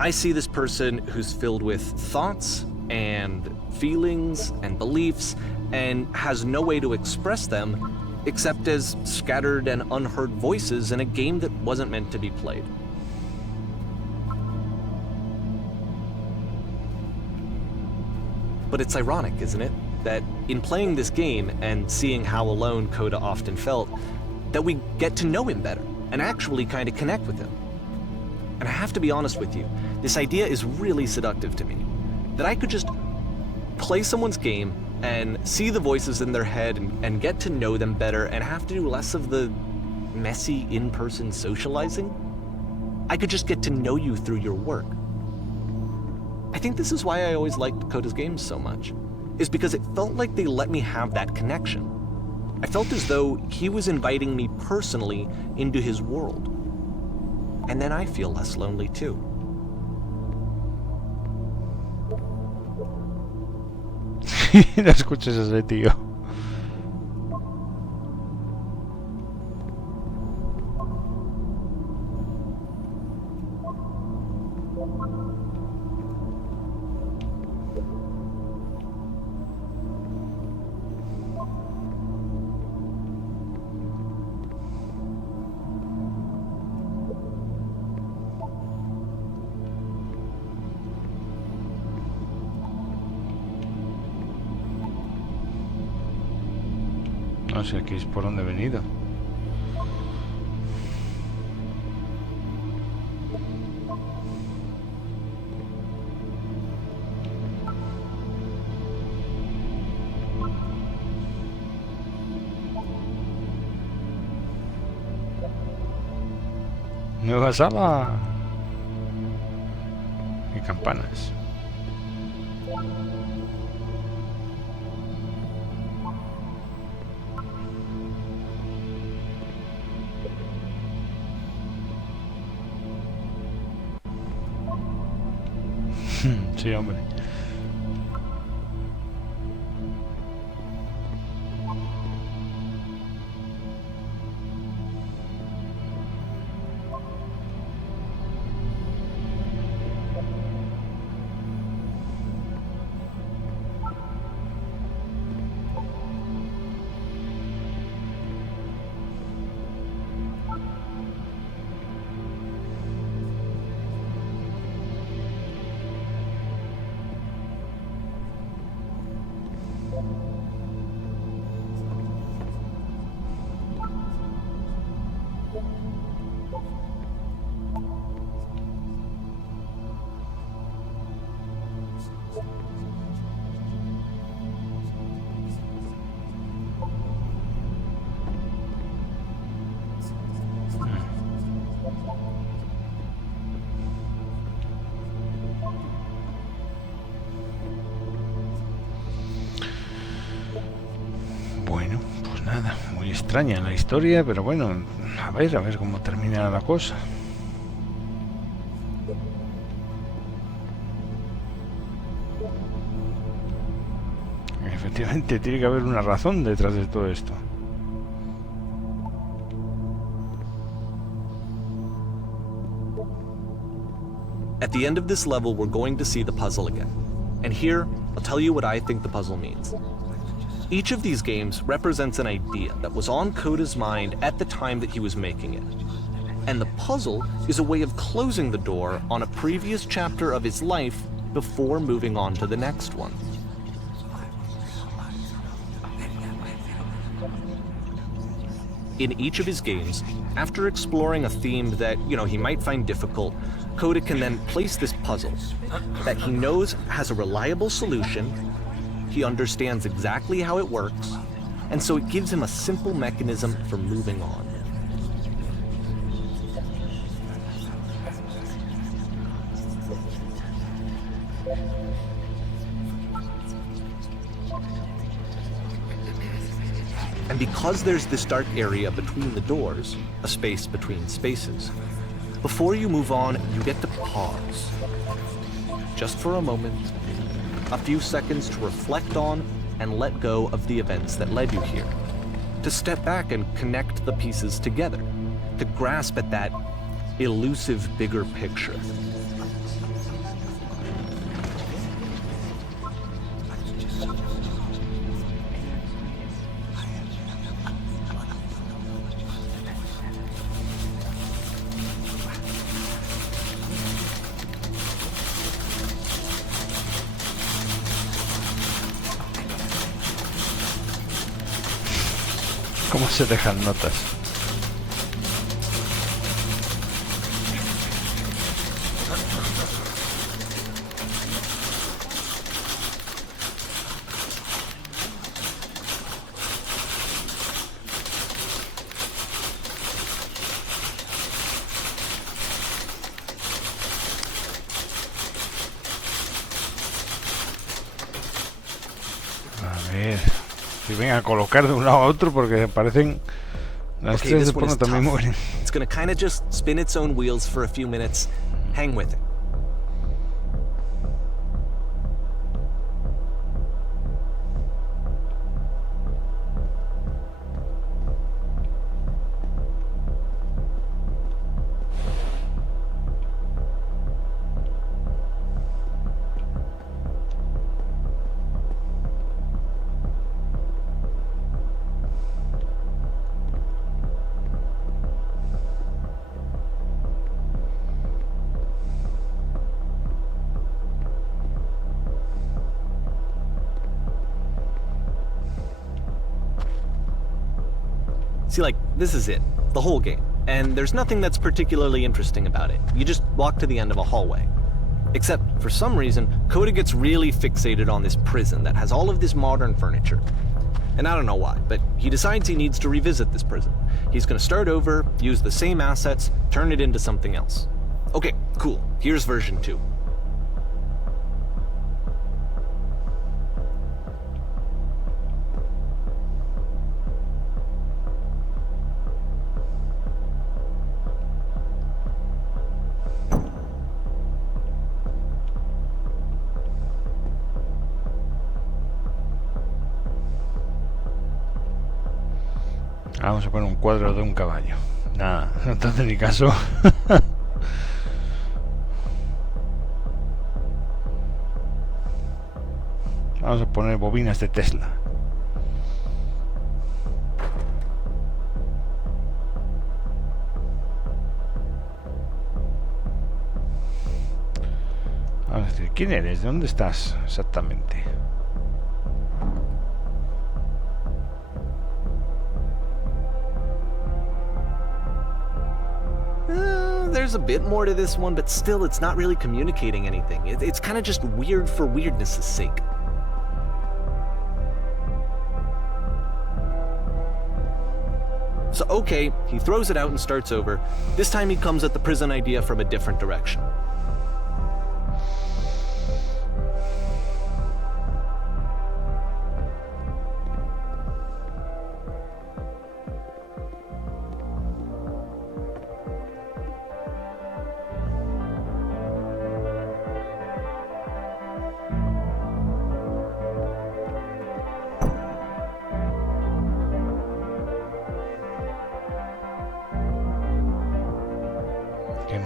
I see this person who's filled with thoughts and feelings and beliefs and has no way to express them except as scattered and unheard voices in a game that wasn't meant to be played. But it's ironic, isn't it, that in playing this game and seeing how alone Coda often felt, that we get to know him better and actually kind of connect with him. And I have to be honest with you, this idea is really seductive to me. That I could just play someone's game and see the voices in their head and get to know them better and have to do less of the messy in-person socializing. I could just get to know you through your work. I think this is why I always liked Coda's games so much, is because it felt like they let me have that connection. I felt as though he was inviting me personally into his world. And then I feel less lonely too. No escuches a ese tío. No sé aquí es por dónde he venido. Nueva sala. Y campanas. Sí, hombre. nada, muy extraña la historia, pero bueno, a ver cómo termina la cosa. Efectivamente, tiene que haber una razón detrás de todo esto. At the end of this level, we're going to see the puzzle again. And here, I'll tell you what I think the puzzle means. Each of these games represents an idea that was on Coda's mind at the time that he was making it. And the puzzle is a way of closing the door on a previous chapter of his life before moving on to the next one. In each of his games, after exploring a theme that, he might find difficult, Coda can then place this puzzle that he knows has a reliable solution, he understands exactly how it works, and so it gives him a simple mechanism for moving on. And because there's this dark area between the doors, a space between spaces, before you move on, you get to pause. Just for a moment, a few seconds to reflect on and let go of the events that led you here. To step back and connect the pieces together. To grasp at that elusive bigger picture. ¿Cómo se dejan notas? A ver, si vengan a colocar de un lado a otro porque parecen las Okay, tres this de one pronto is también tough. mueren. It's gonna kind of just spin its own wheels for a few minutes. Hang with it. See, like, this is it, the whole game. And there's nothing that's particularly interesting about it. You just walk to the end of a hallway. Except, for some reason, Coda gets really fixated on this prison that has all of this modern furniture. And I don't know why, but he decides he needs to revisit this prison. He's gonna start over, use the same assets, turn it into something else. Okay, cool. Here's version 2. Vamos a poner un cuadro de un caballo. Nada, no te hace ni caso. Vamos a poner bobinas de Tesla. Vamos a decir, ¿quién eres? ¿De dónde estás exactamente? There's a bit more to this one, but still it's not really communicating anything. It's kind of just weird for weirdness' sake. So okay, he throws it out and starts over. This time he comes at the prison idea from a different direction.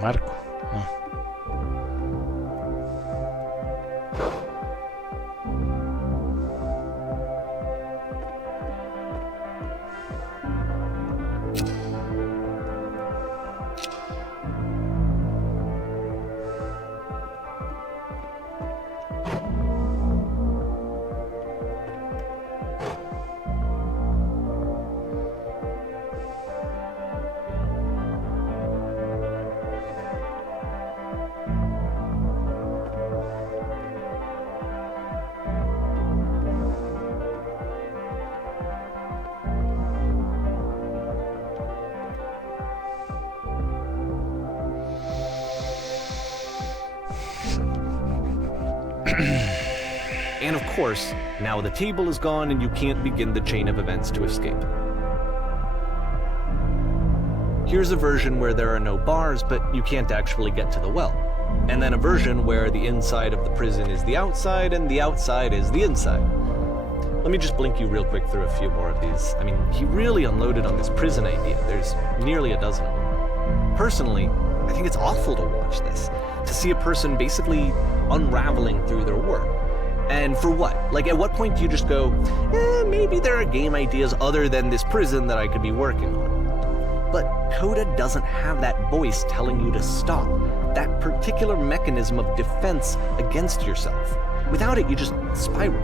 Marco. And of course, now the table is gone and you can't begin the chain of events to escape. Here's a version where there are no bars, but you can't actually get to the well. And then a version where the inside of the prison is the outside and the outside is the inside. Let me just blink you real quick through a few more of these. I mean, he really unloaded on this prison idea. There's nearly a dozen of them. Personally, I think it's awful to watch this, to see a person basically unraveling through their work. And for what? Like, at what point do you just go, maybe there are game ideas other than this prison that I could be working on? But Coda doesn't have that voice telling you to stop, that particular mechanism of defense against yourself. Without it, you just spiral.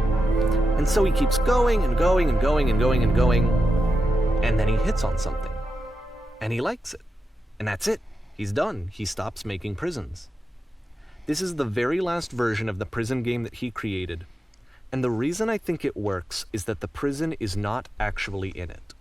And so he keeps going and going and going and going and going, and then he hits on something. And he likes it. And that's it. He's done. He stops making prisons. This is the very last version of the prison game that he created. And the reason I think it works is that the prison is not actually in it.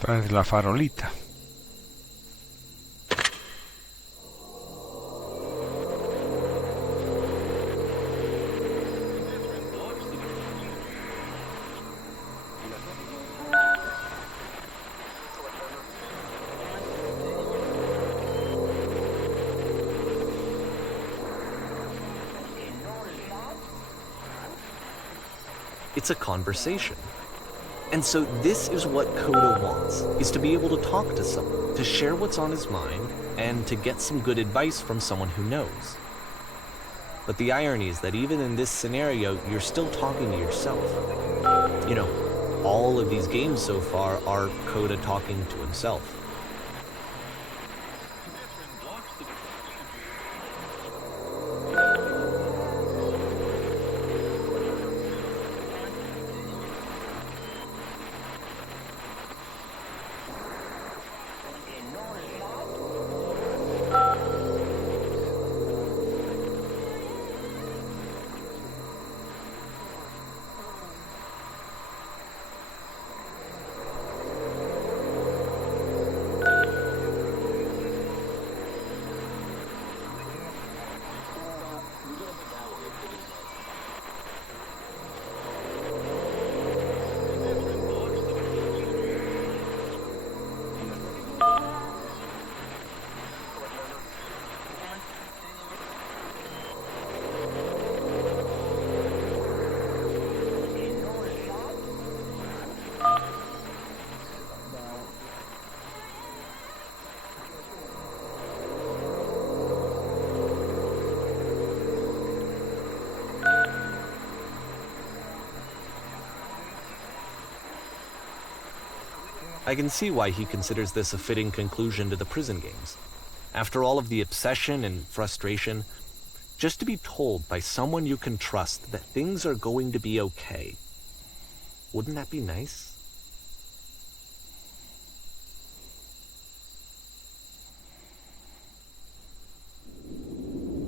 Tras la farolita. It's a conversation. And so this is what Coda wants, is to be able to talk to someone, to share what's on his mind, and to get some good advice from someone who knows. But the irony is that even in this scenario, you're still talking to yourself. You know, all of these games so far are Coda talking to himself. I can see why he considers this a fitting conclusion to the prison games. After all of the obsession and frustration, just to be told by someone you can trust that things are going to be okay. Wouldn't that be nice?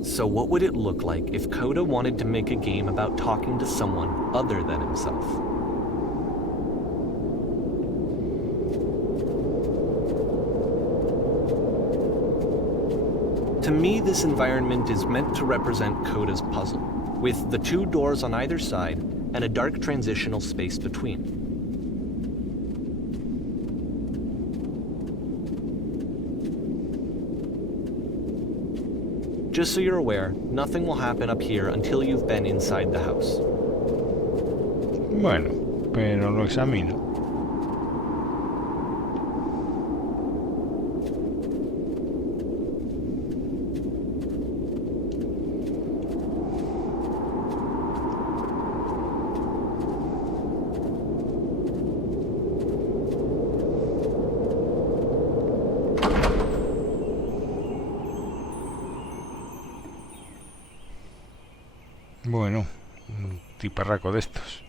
So what would it look like if Coda wanted to make a game about talking to someone other than himself? To me, this environment is meant to represent Coda's puzzle, with the 2 doors on either side and a dark transitional space between. Just so you're aware, nothing will happen up here until you've been inside the house. Bueno, pero lo examino. Bueno, un tiparraco de estos.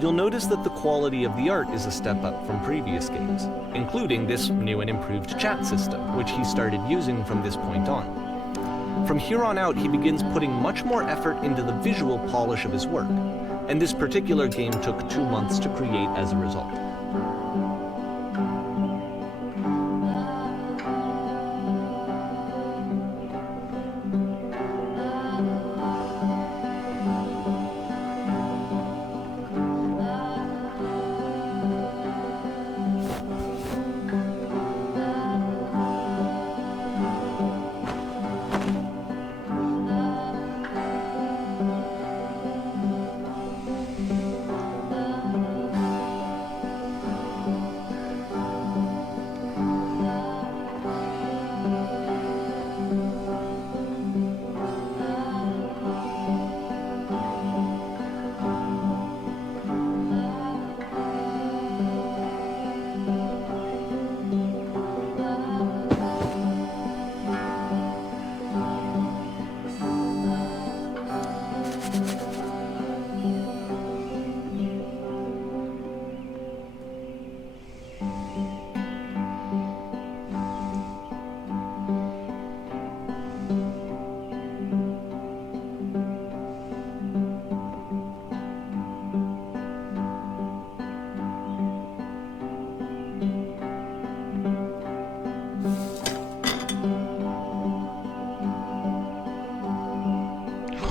You'll notice that the quality of the art is a step up from previous games, including this new and improved chat system, which he started using from this point on. From here on out, he begins putting much more effort into the visual polish of his work, and this particular game took 2 months to create as a result.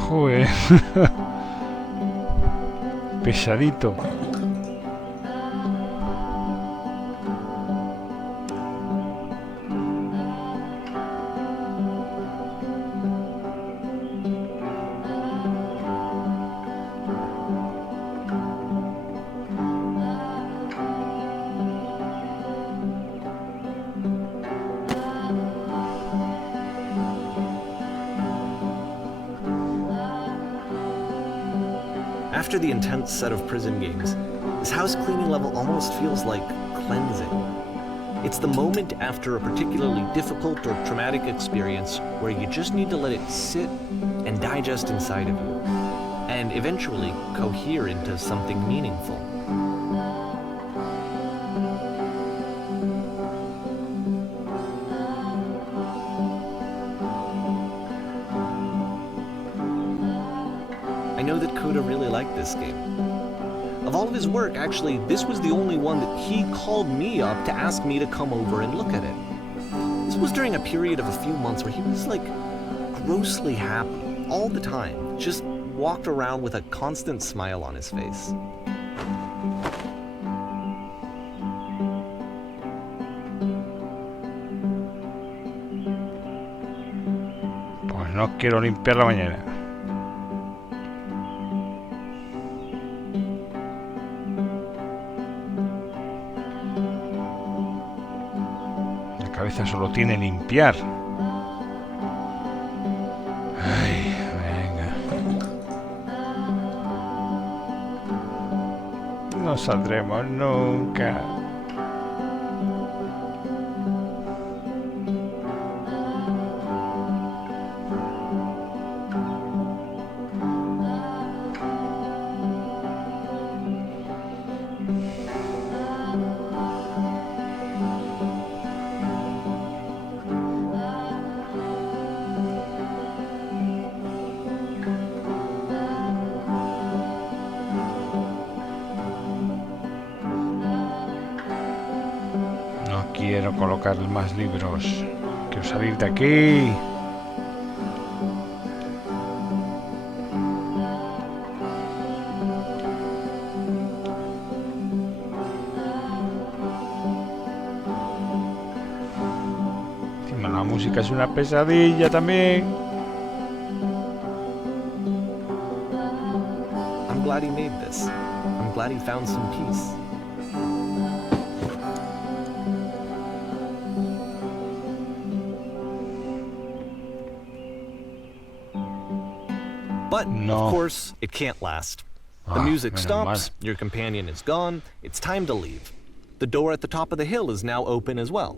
Joder. Pesadito. After the intense set of prison games, this house cleaning level almost feels like cleansing. It's the moment after a particularly difficult or traumatic experience where you just need to let it sit and digest inside of you, and eventually cohere into something meaningful. I know that Coda really liked this game. Of all of his work, actually, this was the only one that he called me up to ask me to come over and look at it. This was during a period of a few months where he was like grossly happy all the time, just walked around with a constant smile on his face. Pues no quiero limpiar la mañana. La cabeza solo tiene limpiar. Ay, venga. No saldremos nunca. Quiero colocar más libros. Quiero salir de aquí. Encima la música es una pesadilla también. I'm glad he made this. I'm glad he found some peace. But, No. of course, it can't last. The music stops, your companion is gone, it's time to leave. The door at the top of the hill is now open as well.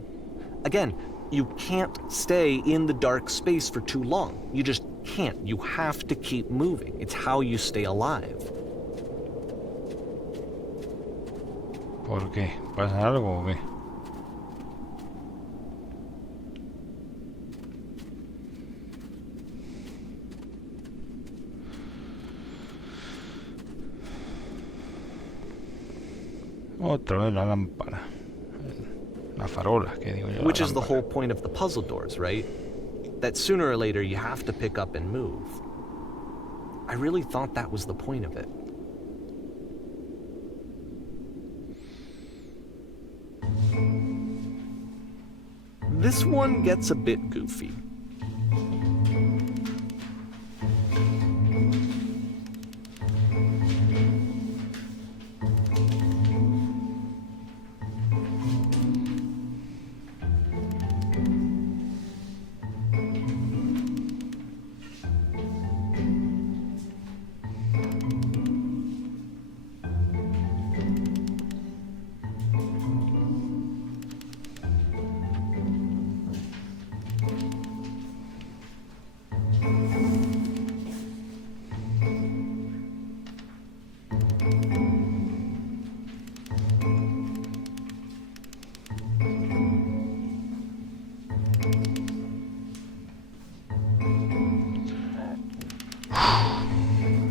Again, you can't stay in the dark space for too long. You just can't. You have to keep moving. It's how you stay alive. ¿Por qué? ¿Pasa algo o qué? Otra vez la lámpara. La farola, que digo yo. Which la is the lámpara. whole point of the puzzle doors, right? That sooner or later you have to pick up and move. I really thought that was the point of it. This one gets a bit goofy.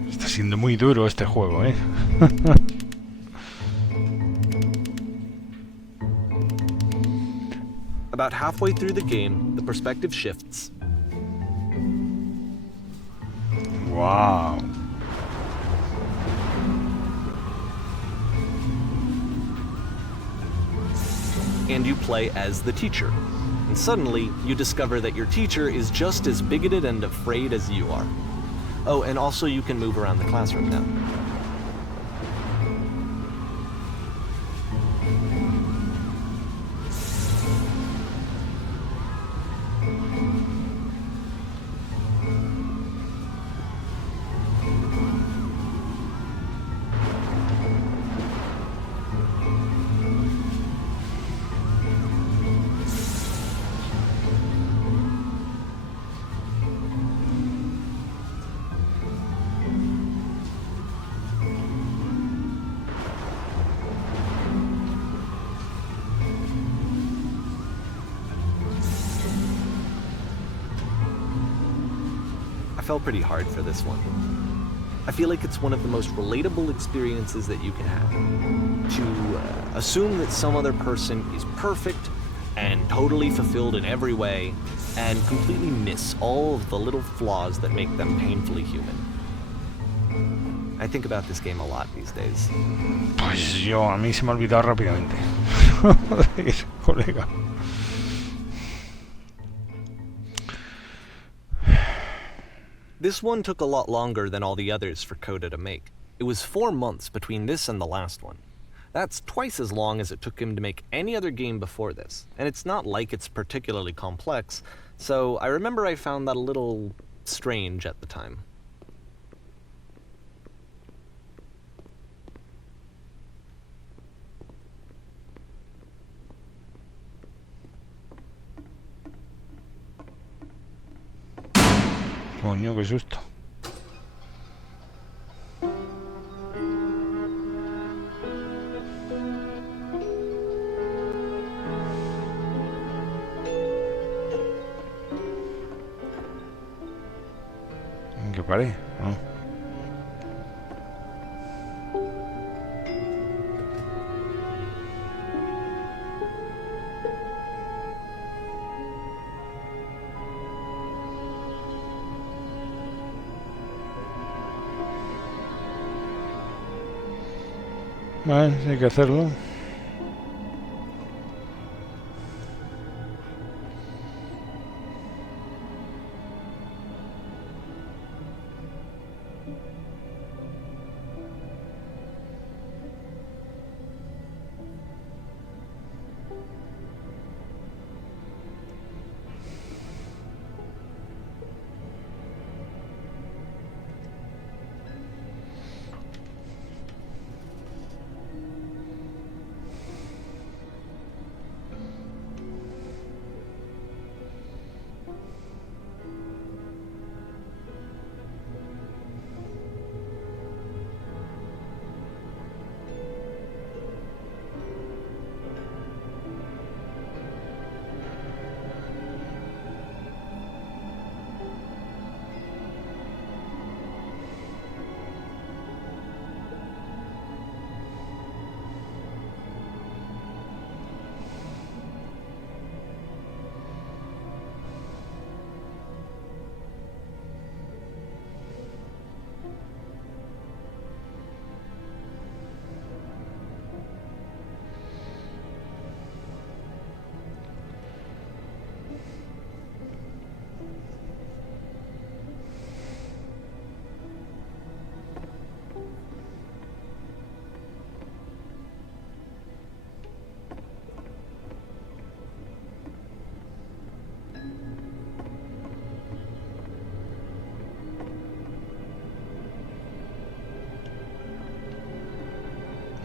Está siendo muy duro este juego, ¿eh? About halfway through the game, the perspective shifts. Wow. And you play as the teacher. And suddenly, you discover that your teacher is just as bigoted and afraid as you are. Oh, and also you can move around the classroom now. I felt pretty hard for this one. I feel like it's one of the most relatable experiences that you can have. To assume that some other person is perfect and totally fulfilled in every way, and completely miss all of the little flaws that make them painfully human. I think about this game a lot these days. Pues yo, a mí se me ha olvidado rápidamente. Joder, colega. This one took a lot longer than all the others for Coda to make. It was 4 months between this and the last one. That's twice as long as it took him to make any other game before this, and it's not like it's particularly complex, so I remember I found that a little strange at the time. Coño, qué susto. ¿En qué paré? No. Vale, hay que hacerlo.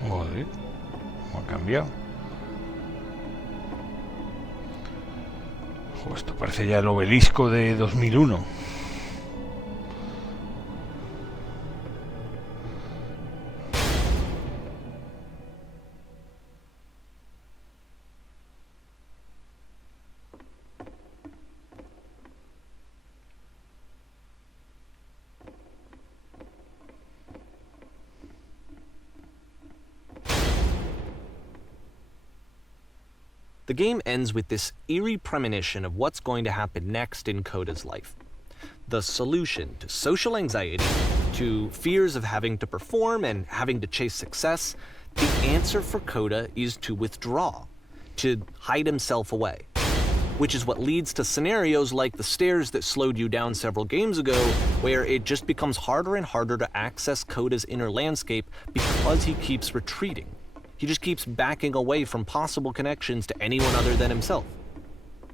Joder, ¿cómo ha cambiado? Joder, esto parece ya el obelisco de 2001. The game ends with this eerie premonition of what's going to happen next in Coda's life. The solution to social anxiety, to fears of having to perform and having to chase success, the answer for Coda is to withdraw, to hide himself away. Which is what leads to scenarios like the stairs that slowed you down several games ago, where it just becomes harder and harder to access Coda's inner landscape because he keeps retreating. He just keeps backing away from possible connections to anyone other than himself.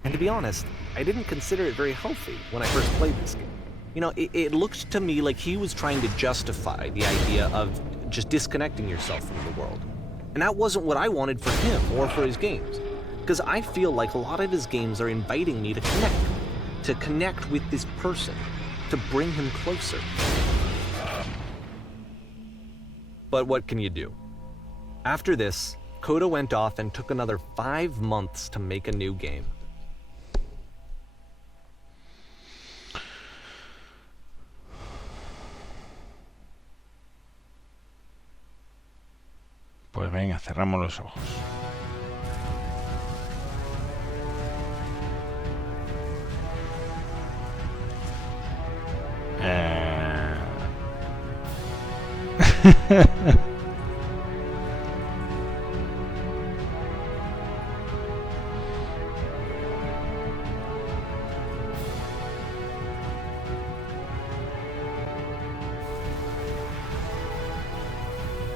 And to be honest, I didn't consider it very healthy when I first played this game. You know, it looked to me like he was trying to justify the idea of just disconnecting yourself from the world. And that wasn't what I wanted for him or for his games. Because I feel like a lot of his games are inviting me to connect with this person, to bring him closer. But what can you do? After this, Coda went off and took another 5 months to make a new game. Pues venga, cerramos los ojos.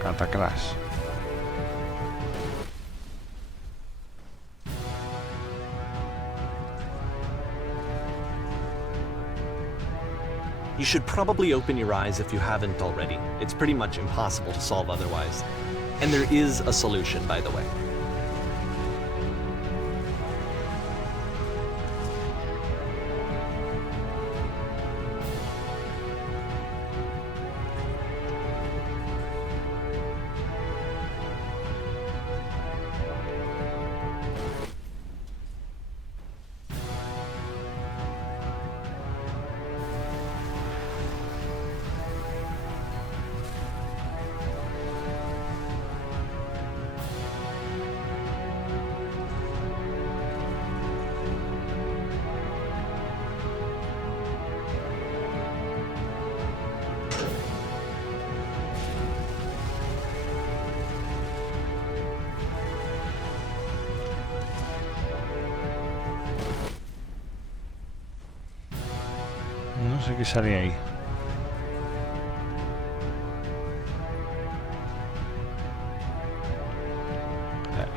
Cataclash. You should probably open your eyes if you haven't already. It's pretty much impossible to solve otherwise. And there is a solution, by the way. sé qué sale ahí.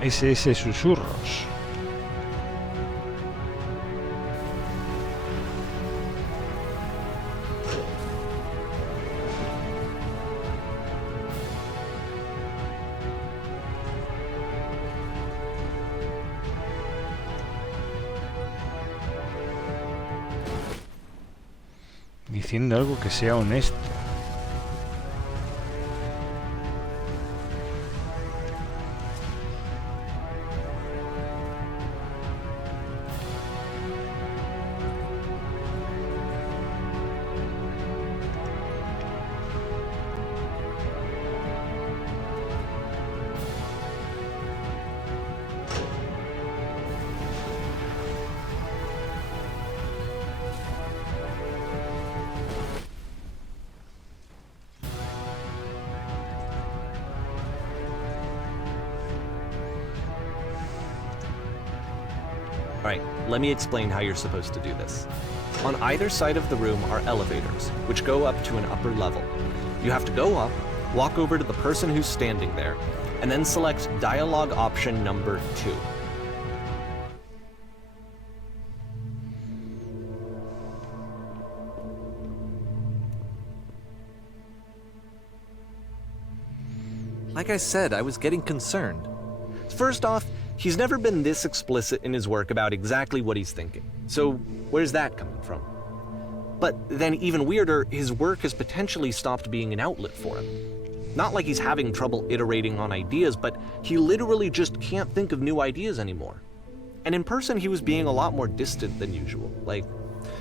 SS Susurros. Diciendo algo que sea honesto. Alright, let me explain how you're supposed to do this. On either side of the room are elevators, which go up to an upper level. You have to go up, walk over to the person who's standing there, and then select dialogue option number 2. Like I said, I was getting concerned. First off, he's never been this explicit in his work about exactly what he's thinking. So where's that coming from? But then even weirder, his work has potentially stopped being an outlet for him. Not like he's having trouble iterating on ideas, but he literally just can't think of new ideas anymore. And in person, he was being a lot more distant than usual. Like,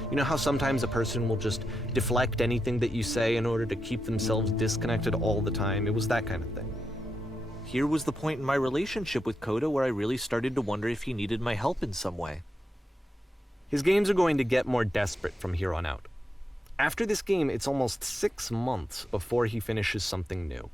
you know how sometimes a person will just deflect anything that you say in order to keep themselves disconnected all the time? It was that kind of thing. Here was the point in my relationship with Coda where I really started to wonder if he needed my help in some way. His games are going to get more desperate from here on out. After this game, it's almost 6 months before he finishes something new.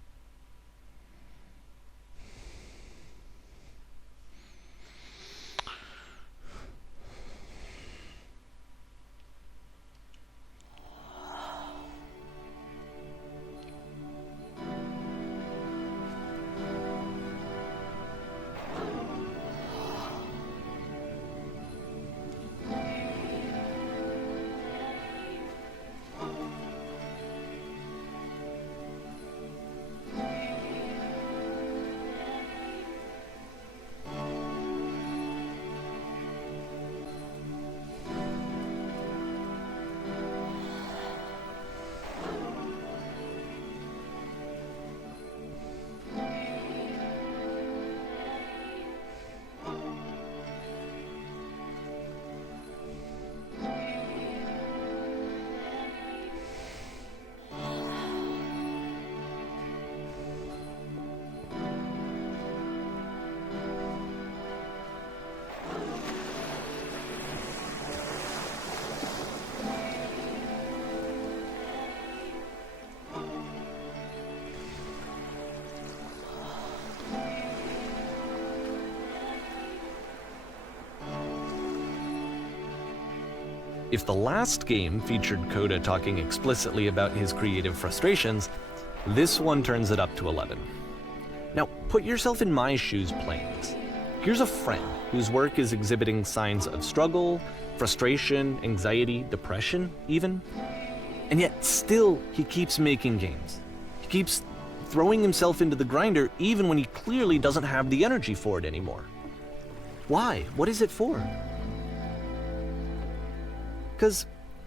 If the last game featured Coda talking explicitly about his creative frustrations, this one turns it up to 11. Now, put yourself in my shoes playing this. Here's a friend whose work is exhibiting signs of struggle, frustration, anxiety, depression, even. And yet, still, he keeps making games. He keeps throwing himself into the grinder even when he clearly doesn't have the energy for it anymore. Why? What is it for? Because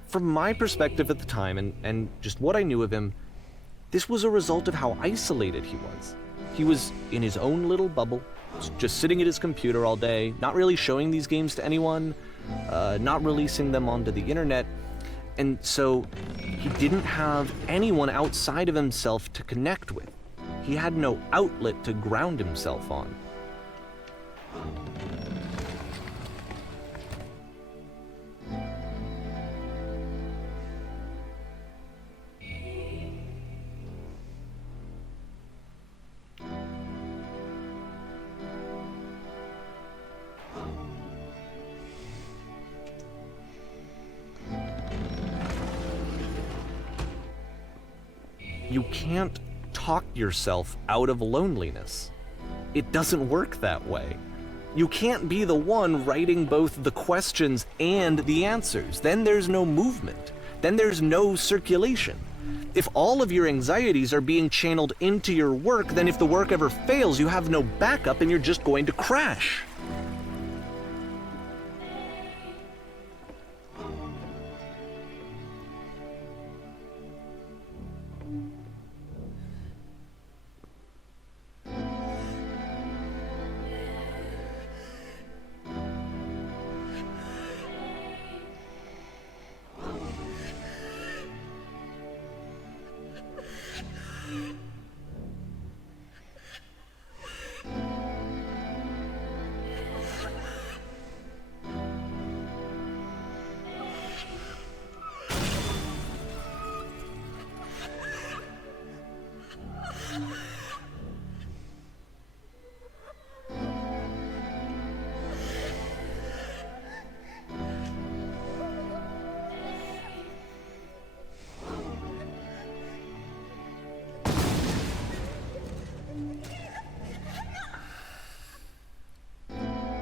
from my perspective at the time, and just what I knew of him, this was a result of how isolated he was. He was in his own little bubble, just sitting at his computer all day, not really showing these games to anyone, not releasing them onto the internet, and so he didn't have anyone outside of himself to connect with. He had no outlet to ground himself on. You can't talk yourself out of loneliness. It doesn't work that way. You can't be the one writing both the questions and the answers. Then there's no movement. Then there's no circulation. If all of your anxieties are being channeled into your work, then if the work ever fails, you have no backup and you're just going to crash.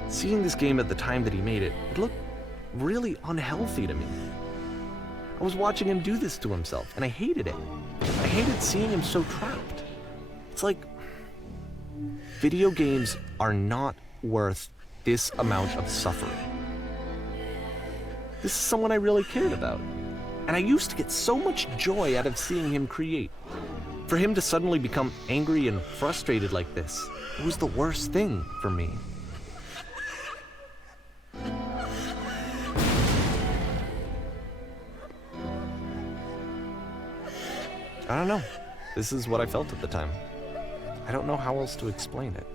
Seeing this game at the time that he made it, it looked really unhealthy to me. I was watching him do this to himself, and I hated it. I hated seeing him so trapped. It's like, video games are not worth this amount of suffering. This is someone I really cared about, and I used to get so much joy out of seeing him create. For him to suddenly become angry and frustrated like this, it was the worst thing for me. I don't know. This is what I felt at the time. I don't know how else to explain it.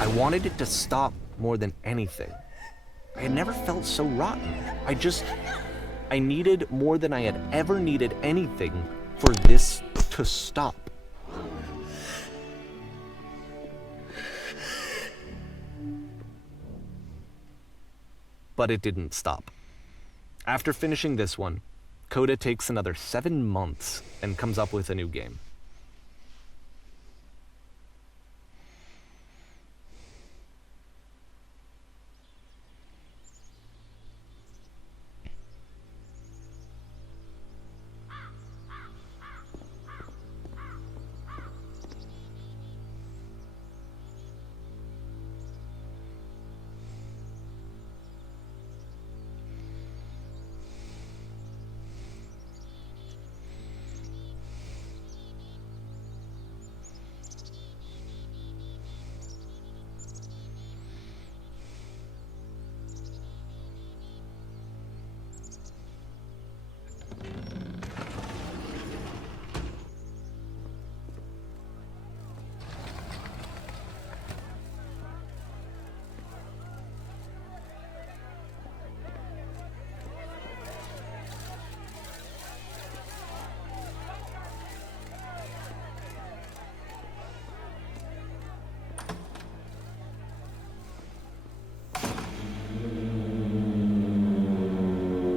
I wanted it to stop more than anything. I had never felt so rotten. I needed more than I had ever needed anything for this to stop. But it didn't stop. After finishing this one, Coda takes another 7 months and comes up with a new game.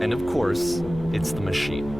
And of course, it's the machine.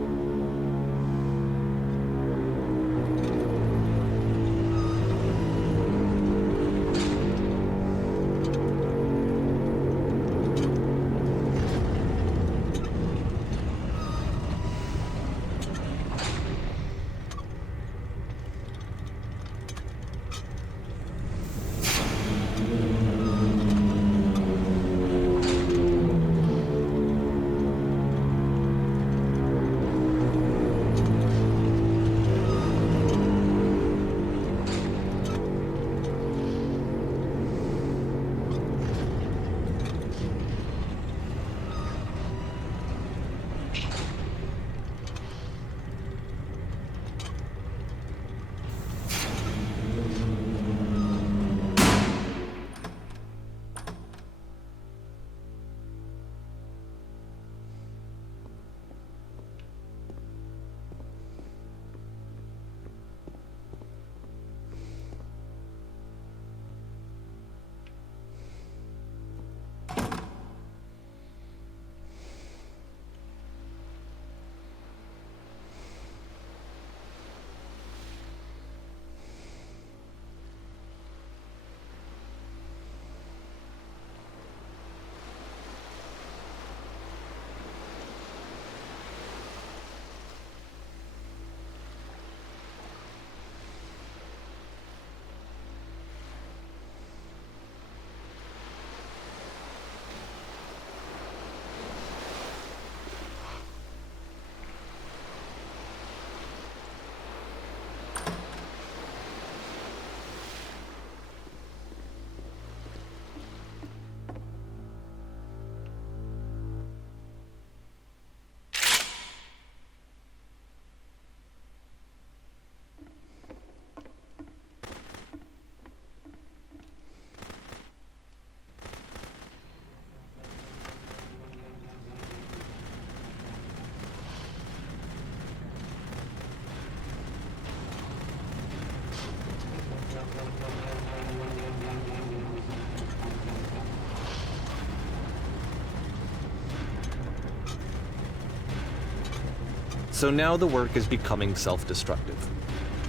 So now the work is becoming self-destructive.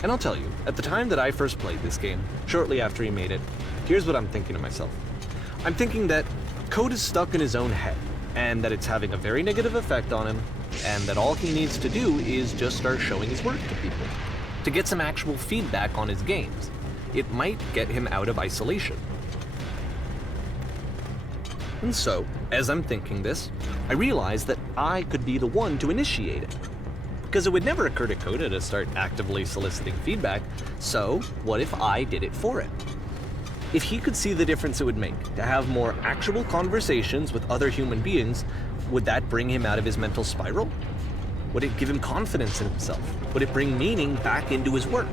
And I'll tell you, at the time that I first played this game, shortly after he made it, here's what I'm thinking to myself. I'm thinking that code is stuck in his own head, and that it's having a very negative effect on him, and that all he needs to do is just start showing his work to people, to get some actual feedback on his games. It might get him out of isolation. And so, as I'm thinking this, I realize that I could be the one to initiate it. Because it would never occur to Coda to start actively soliciting feedback, so what if I did it for him? If he could see the difference it would make to have more actual conversations with other human beings, would that bring him out of his mental spiral? Would it give him confidence in himself? Would it bring meaning back into his work?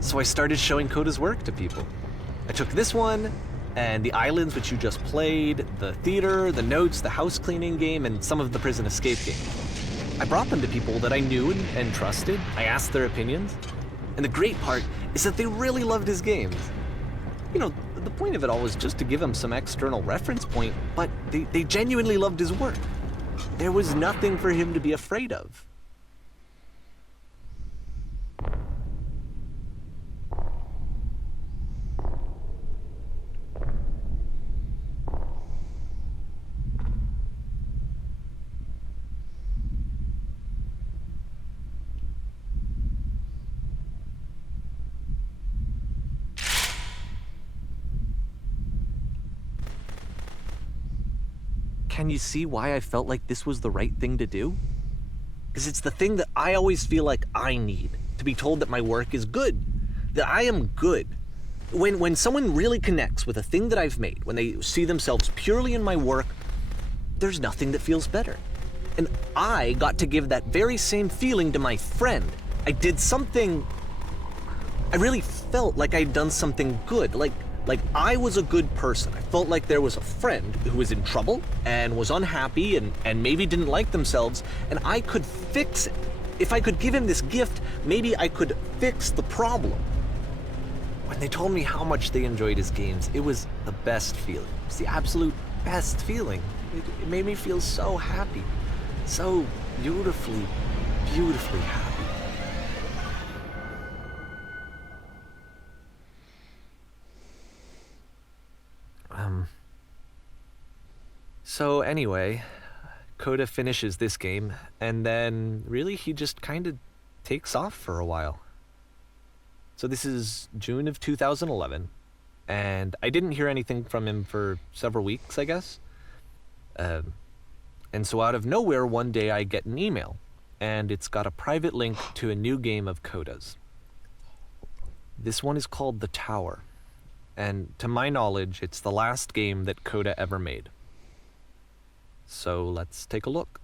So I started showing Coda's work to people. I took this one, and the islands which you just played, the theater, the notes, the house cleaning game, and some of the prison escape game. I brought them to people that I knew and trusted. I asked their opinions. And the great part is that they really loved his games. You know, the point of it all was just to give him some external reference point, but they genuinely loved his work. There was nothing for him to be afraid of. Can you see why I felt like this was the right thing to do? Because it's the thing that I always feel like I need, to be told that my work is good, that I am good. When someone really connects with a thing that I've made, when they see themselves purely in my work, there's nothing that feels better. And I got to give that very same feeling to my friend. I did something, I really felt like I'd done something good, like I was a good person. I felt like there was a friend who was in trouble and was unhappy and maybe didn't like themselves, and I could fix it. If I could give him this gift, maybe I could fix the problem. When they told me how much they enjoyed his games, it was the best feeling. It was the absolute best feeling. It made me feel so happy. So beautifully, beautifully happy. So anyway, Coda finishes this game, and then really he just kind of takes off for a while. So this is June of 2011, and I didn't hear anything from him for several weeks, I guess. And so out of nowhere, one day I get an email, and it's got a private link to a new game of Coda's. This one is called The Tower, and to my knowledge, it's the last game that Coda ever made. So let's take a look.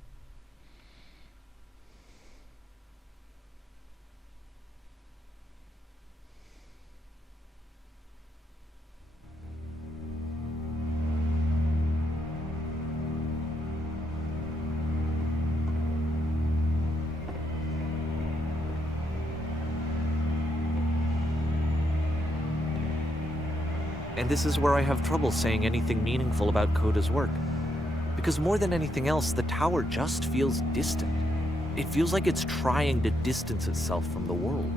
And this is where I have trouble saying anything meaningful about Coda's work. Because more than anything else, the tower just feels distant. It feels like it's trying to distance itself from the world.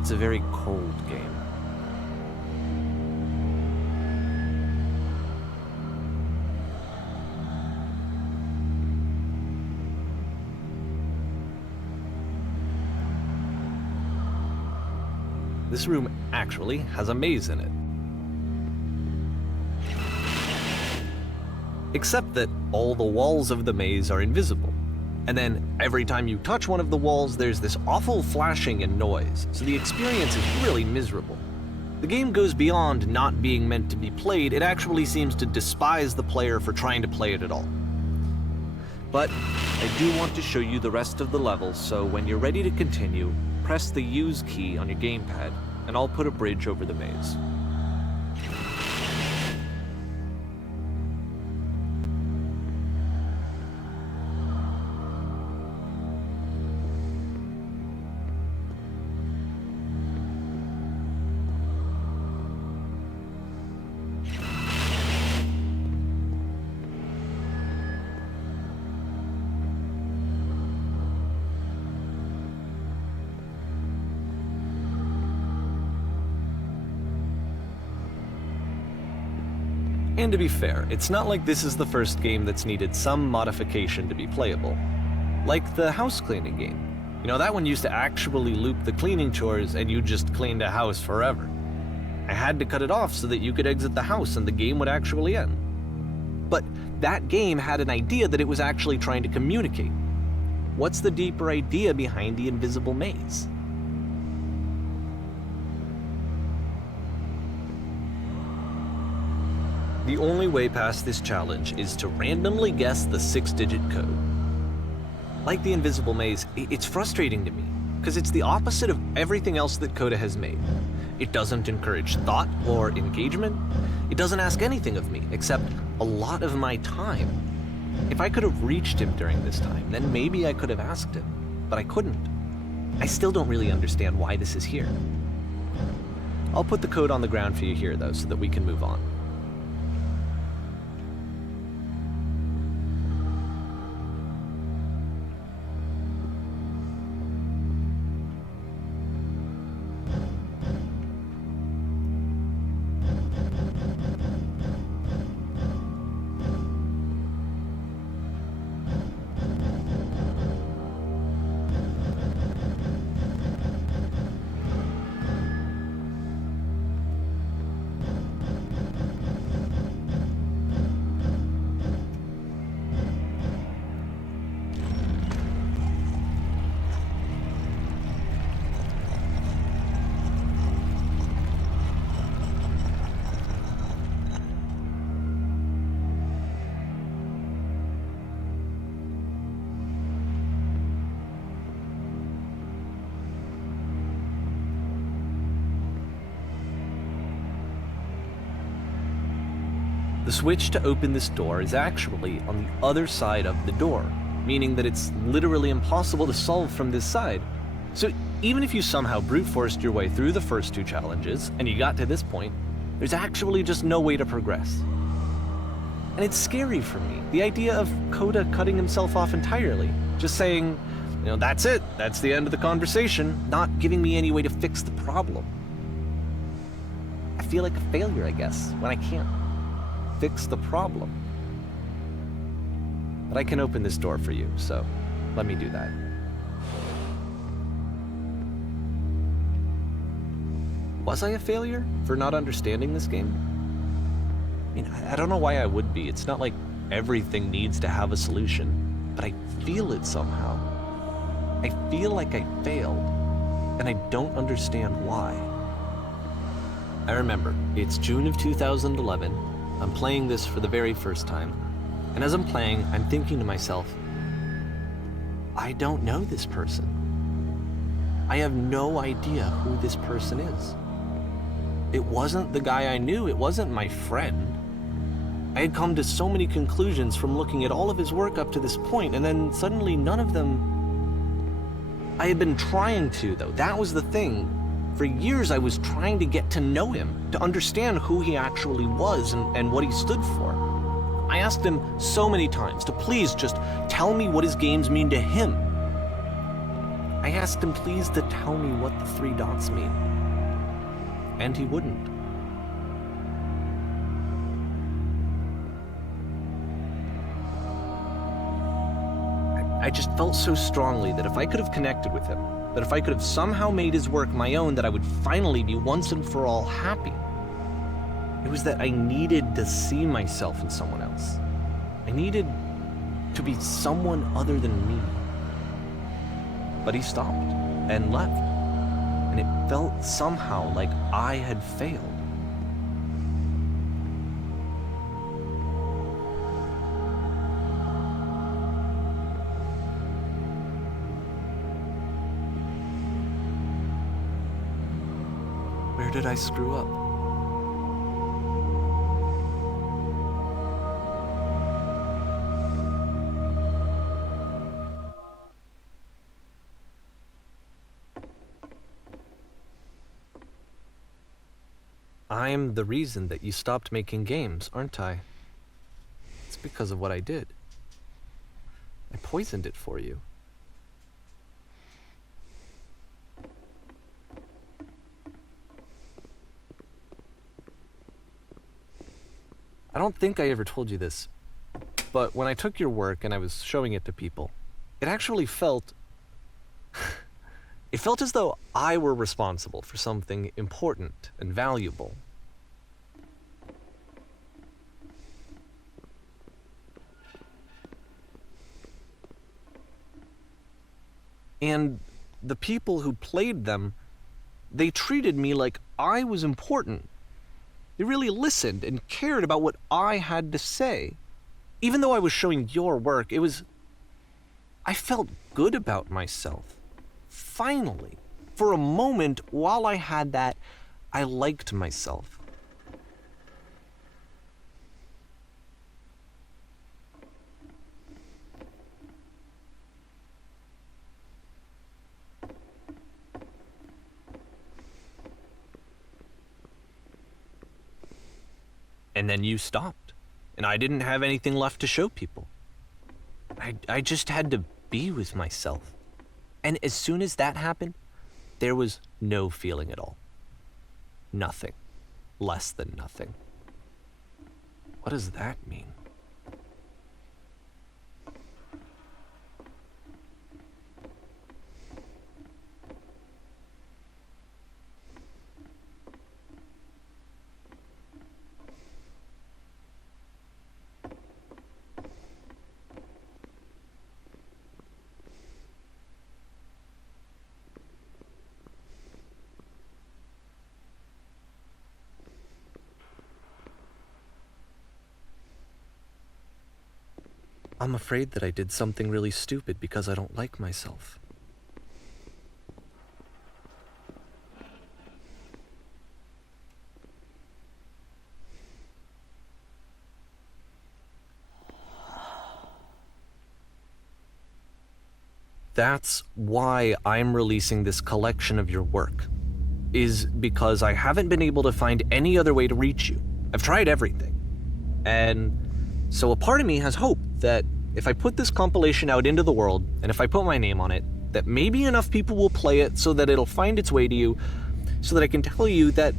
It's a very cold game. This room actually has a maze in it. Except that all the walls of the maze are invisible. And then every time you touch one of the walls, there's this awful flashing and noise, so the experience is really miserable. The game goes beyond not being meant to be played. It actually seems to despise the player for trying to play it at all. But I do want to show you the rest of the levels, so when you're ready to continue, press the use key on your gamepad, and I'll put a bridge over the maze. And to be fair, it's not like this is the first game that's needed some modification to be playable. Like the house cleaning game. You know, that one used to actually loop the cleaning chores and you just cleaned a house forever. I had to cut it off so that you could exit the house and the game would actually end. But that game had an idea that it was actually trying to communicate. What's the deeper idea behind the invisible maze? The only way past this challenge is to randomly guess the 6-digit code. Like the invisible maze, it's frustrating to me, because it's the opposite of everything else that Coda has made. It doesn't encourage thought or engagement. It doesn't ask anything of me, except a lot of my time. If I could have reached him during this time, then maybe I could have asked him, but I couldn't. I still don't really understand why this is here. I'll put the code on the ground for you here, though, so that we can move on. The switch to open this door is actually on the other side of the door, meaning that it's literally impossible to solve from this side. So even if you somehow brute forced your way through the first 2 challenges, and you got to this point, there's actually just no way to progress. And it's scary for me, the idea of Coda cutting himself off entirely, just saying, you know, that's it, that's the end of the conversation, not giving me any way to fix the problem. I feel like a failure, I guess, when I can't fix the problem. But I can open this door for you, so let me do that. Was I a failure for not understanding this game? I mean, I don't know why I would be. It's not like everything needs to have a solution, but I feel it somehow. I feel like I failed, and I don't understand why. I remember, it's June of 2011. I'm playing this for the very first time, and as I'm playing, I'm thinking to myself, I don't know this person. I have no idea who this person is. It wasn't the guy I knew, it wasn't my friend. I had come to so many conclusions from looking at all of his work up to this point, and then suddenly none of them... I had been trying to, though. That was the thing. For years I was trying to get to know him, to understand who he actually was and what he stood for. I asked him so many times to please just tell me what his games mean to him. I asked him please to tell me what the 3 dots mean. And he wouldn't. I just felt so strongly that if I could have connected with him, that if I could have somehow made his work my own, that I would finally be once and for all happy. It was that I needed to see myself in someone else. I needed to be someone other than me. But he stopped and left. and it felt somehow like I had failed. Where did I screw up? I'm the reason that you stopped making games, aren't I? It's because of what I did. I poisoned it for you. I don't think I ever told you this, but when I took your work and I was showing it to people, it actually felt... it felt as though I were responsible for something important and valuable. And the people who played them, they treated me like I was important. They really listened and cared about what I had to say. Even though I was showing your work, I felt good about myself. Finally. For a moment, while I had that, I liked myself. And then you stopped, and I didn't have anything left to show people. I just had to be with myself. And as soon as that happened, there was no feeling at all. Nothing. Less than nothing. What does that mean? I'm afraid that I did something really stupid because I don't like myself. That's why I'm releasing this collection of your work, is because I haven't been able to find any other way to reach you. I've tried everything. And so a part of me has hope that if I put this compilation out into the world, and if I put my name on it, that maybe enough people will play it so that it'll find its way to you, so that I can tell you that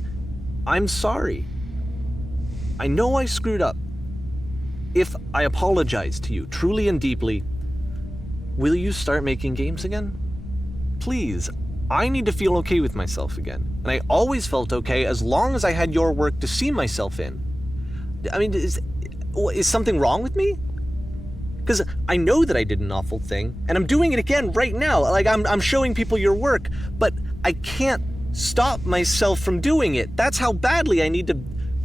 I'm sorry. I know I screwed up. If I apologize to you truly and deeply, will you start making games again? Please, I need to feel okay with myself again. And I always felt okay as long as I had your work to see myself in. I mean, is something wrong with me? Because I know that I did an awful thing, and I'm doing it again right now. Like, I'm showing people your work, but I can't stop myself from doing it. That's how badly I need to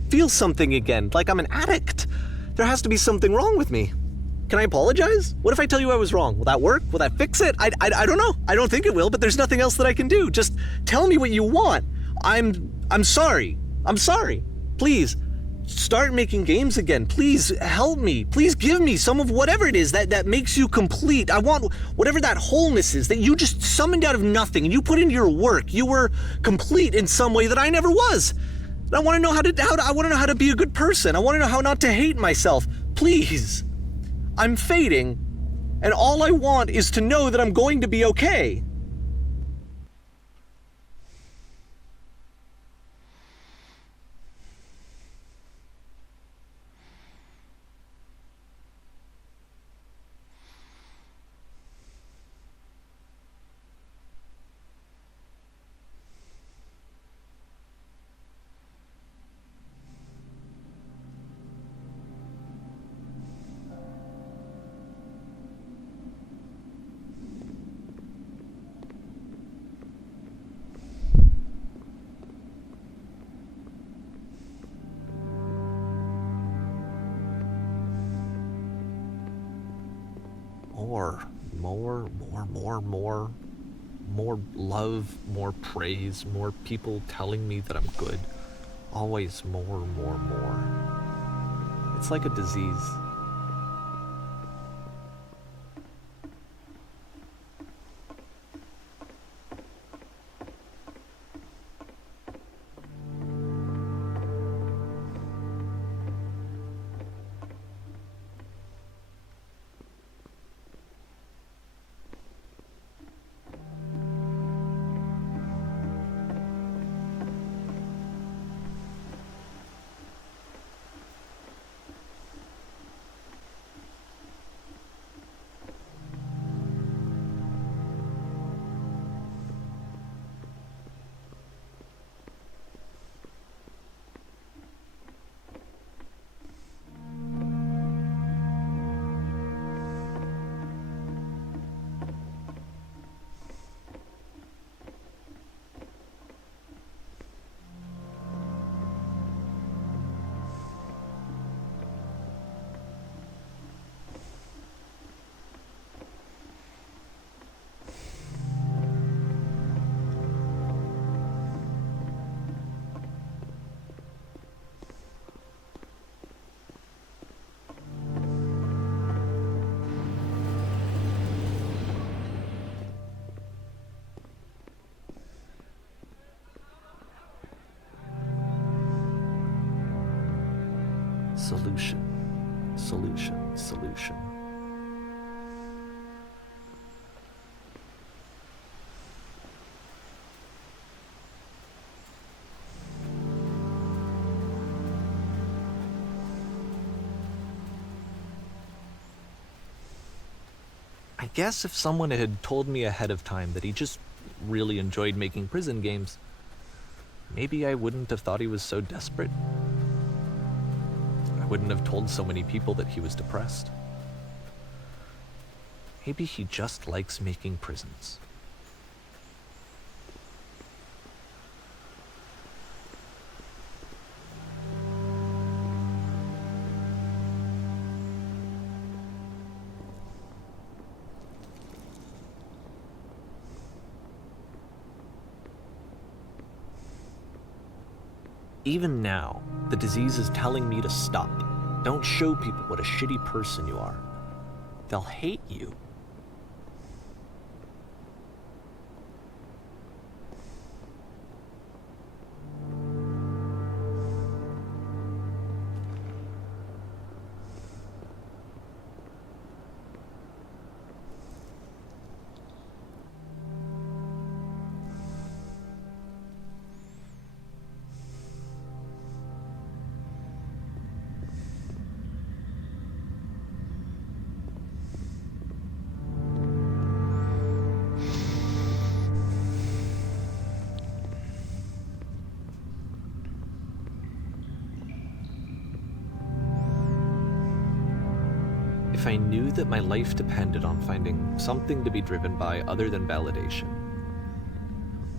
feel something again, like I'm an addict. There has to be something wrong with me. Can I apologize? What if I tell you I was wrong? Will that work? Will that fix it? I don't know. I don't think it will, but there's nothing else that I can do. Just tell me what you want. I'm sorry. I'm sorry. Please, start making games again. Please help me. Please give me some of whatever it is that makes you complete. I want whatever that wholeness is that you just summoned out of nothing and you put into your work. You were complete in some way that I never was. And I want to know how to be a good person. I want to know how not to hate myself. Please. I'm fading, and all I want is to know that I'm going to be okay. more love, more praise, more people telling me that I'm good. Always more. It's like a disease. Solution. I guess if someone had told me ahead of time that he just really enjoyed making prison games, maybe I wouldn't have thought he was so desperate. I wouldn't have told so many people that he was depressed. Maybe he just likes making prisons. Even now, the disease is telling me to stop. Don't show people what a shitty person you are. They'll hate you. If I knew that my life depended on finding something to be driven by other than validation,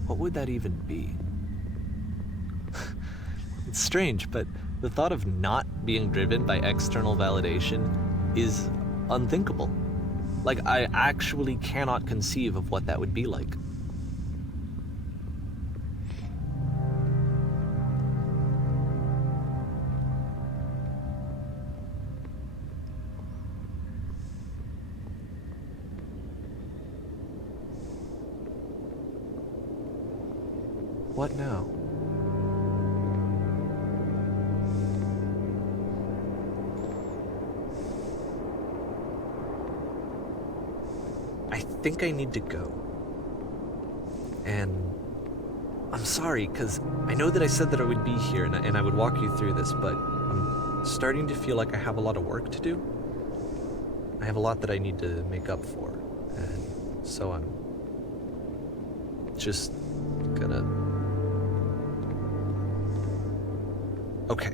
what would that even be? It's strange, but the thought of not being driven by external validation is unthinkable. Like, I actually cannot conceive of what that would be like. What now? I think I need to go. And I'm sorry, because I know that I said that I would be here and I would walk you through this, but I'm starting to feel like I have a lot of work to do. I have a lot that I need to make up for, and so I'm just gonna... Okay.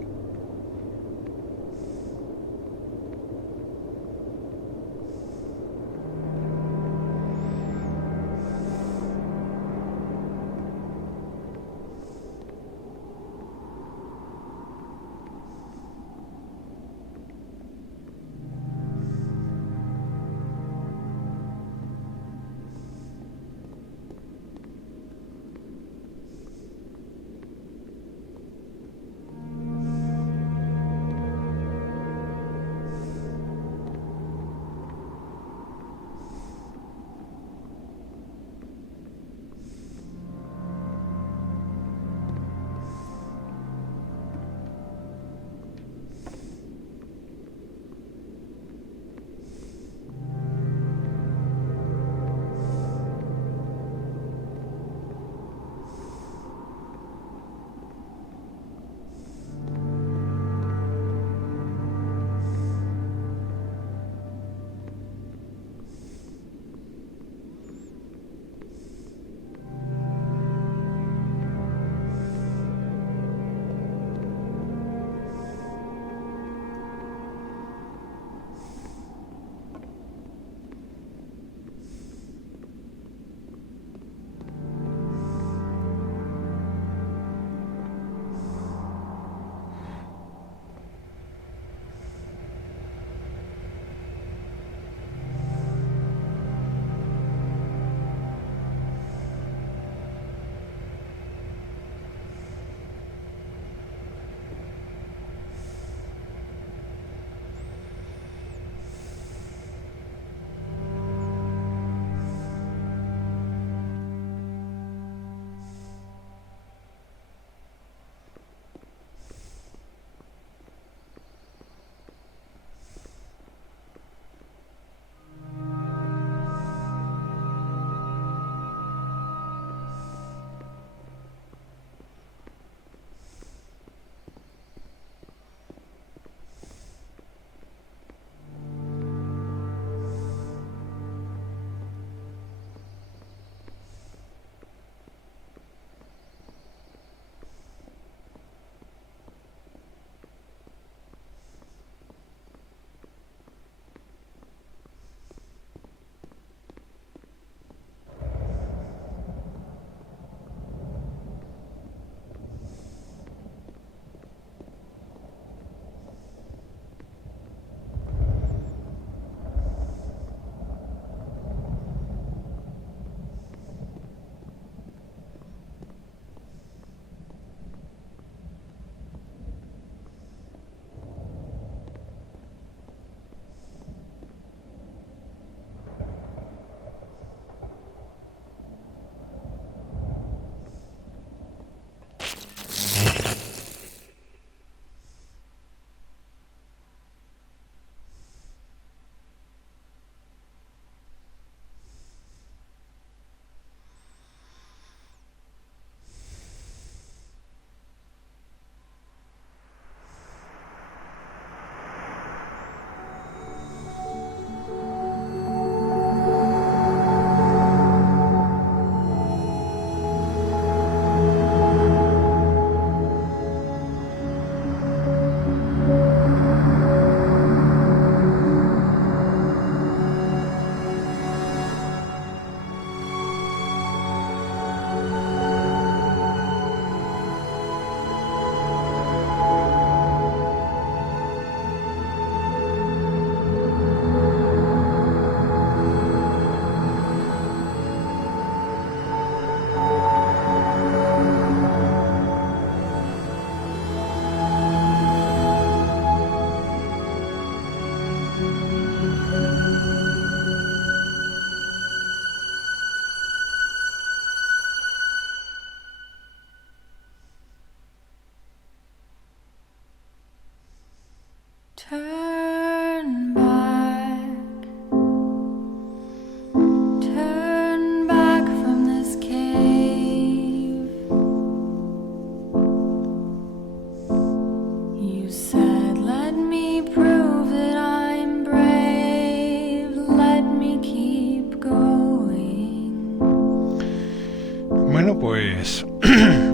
Bueno, pues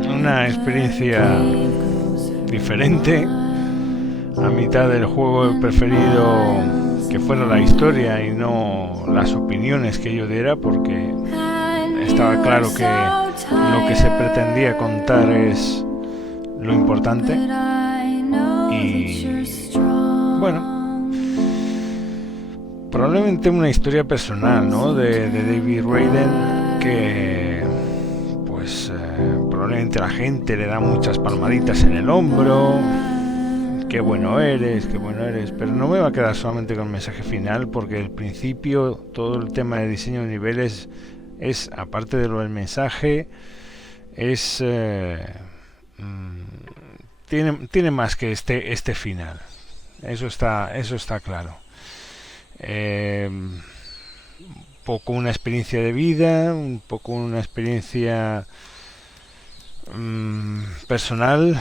una experiencia diferente. A mitad del juego he preferido que fuera la historia y no las opiniones que yo diera, porque estaba claro que lo que se pretendía contar es lo importante. Y bueno, probablemente una historia personal, ¿no? de Davie Wraden, que pues probablemente la gente le da muchas palmaditas en el hombro. Qué bueno eres, pero no me va a quedar solamente con el mensaje final, porque al principio todo el tema de diseño de niveles es, aparte de lo del mensaje, es tiene más que este final. Eso está claro. Un poco una experiencia de vida, un poco una experiencia personal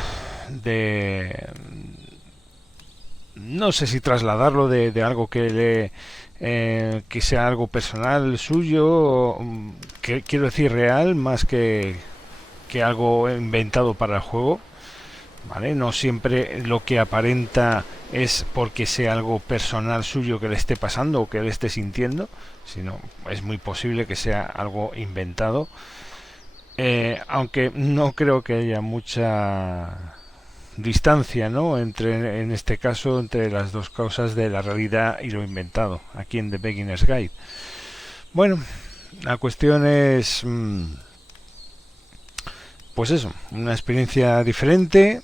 de... No sé si trasladarlo de algo que sea algo personal suyo, que quiero decir real, más que algo inventado para el juego, ¿vale? No siempre lo que aparenta es porque sea algo personal suyo que le esté pasando o que le esté sintiendo, sino es muy posible que sea algo inventado, aunque no creo que haya mucha distancia, ¿no? En este caso, entre las dos causas de la realidad y lo inventado, aquí en The Beginner's Guide. Bueno, la cuestión es pues eso, una experiencia diferente.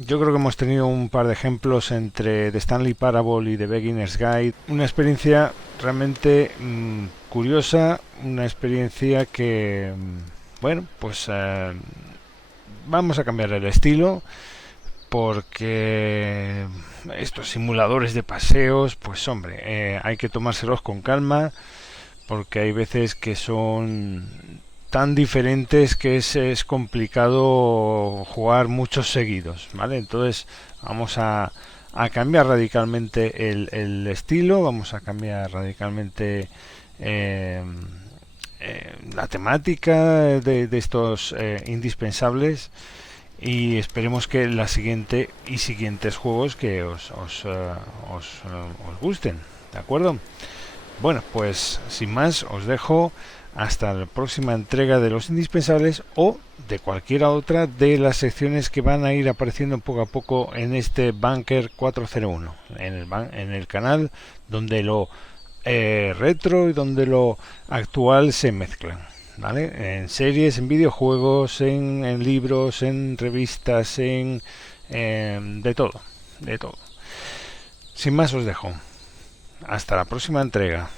Yo creo que hemos tenido un par de ejemplos entre The Stanley Parable y The Beginner's Guide. Una experiencia realmente curiosa, una experiencia que bueno, pues vamos a cambiar el estilo, porque estos simuladores de paseos, pues hombre, hay que tomárselos con calma, porque hay veces que son tan diferentes que es complicado jugar muchos seguidos, ¿vale? Entonces vamos a cambiar radicalmente el estilo, vamos a cambiar radicalmente la temática de estos indispensables, y esperemos que la siguiente y siguientes juegos que os gusten, ¿de acuerdo? Bueno, pues sin más os dejo hasta la próxima entrega de los indispensables, o de cualquiera otra de las secciones que van a ir apareciendo poco a poco en este Bunker 401, en el canal, donde lo retro y donde lo actual se mezclan, ¿vale? En series, en videojuegos, en libros, en revistas, de todo. Sin más os dejo. Hasta la próxima entrega.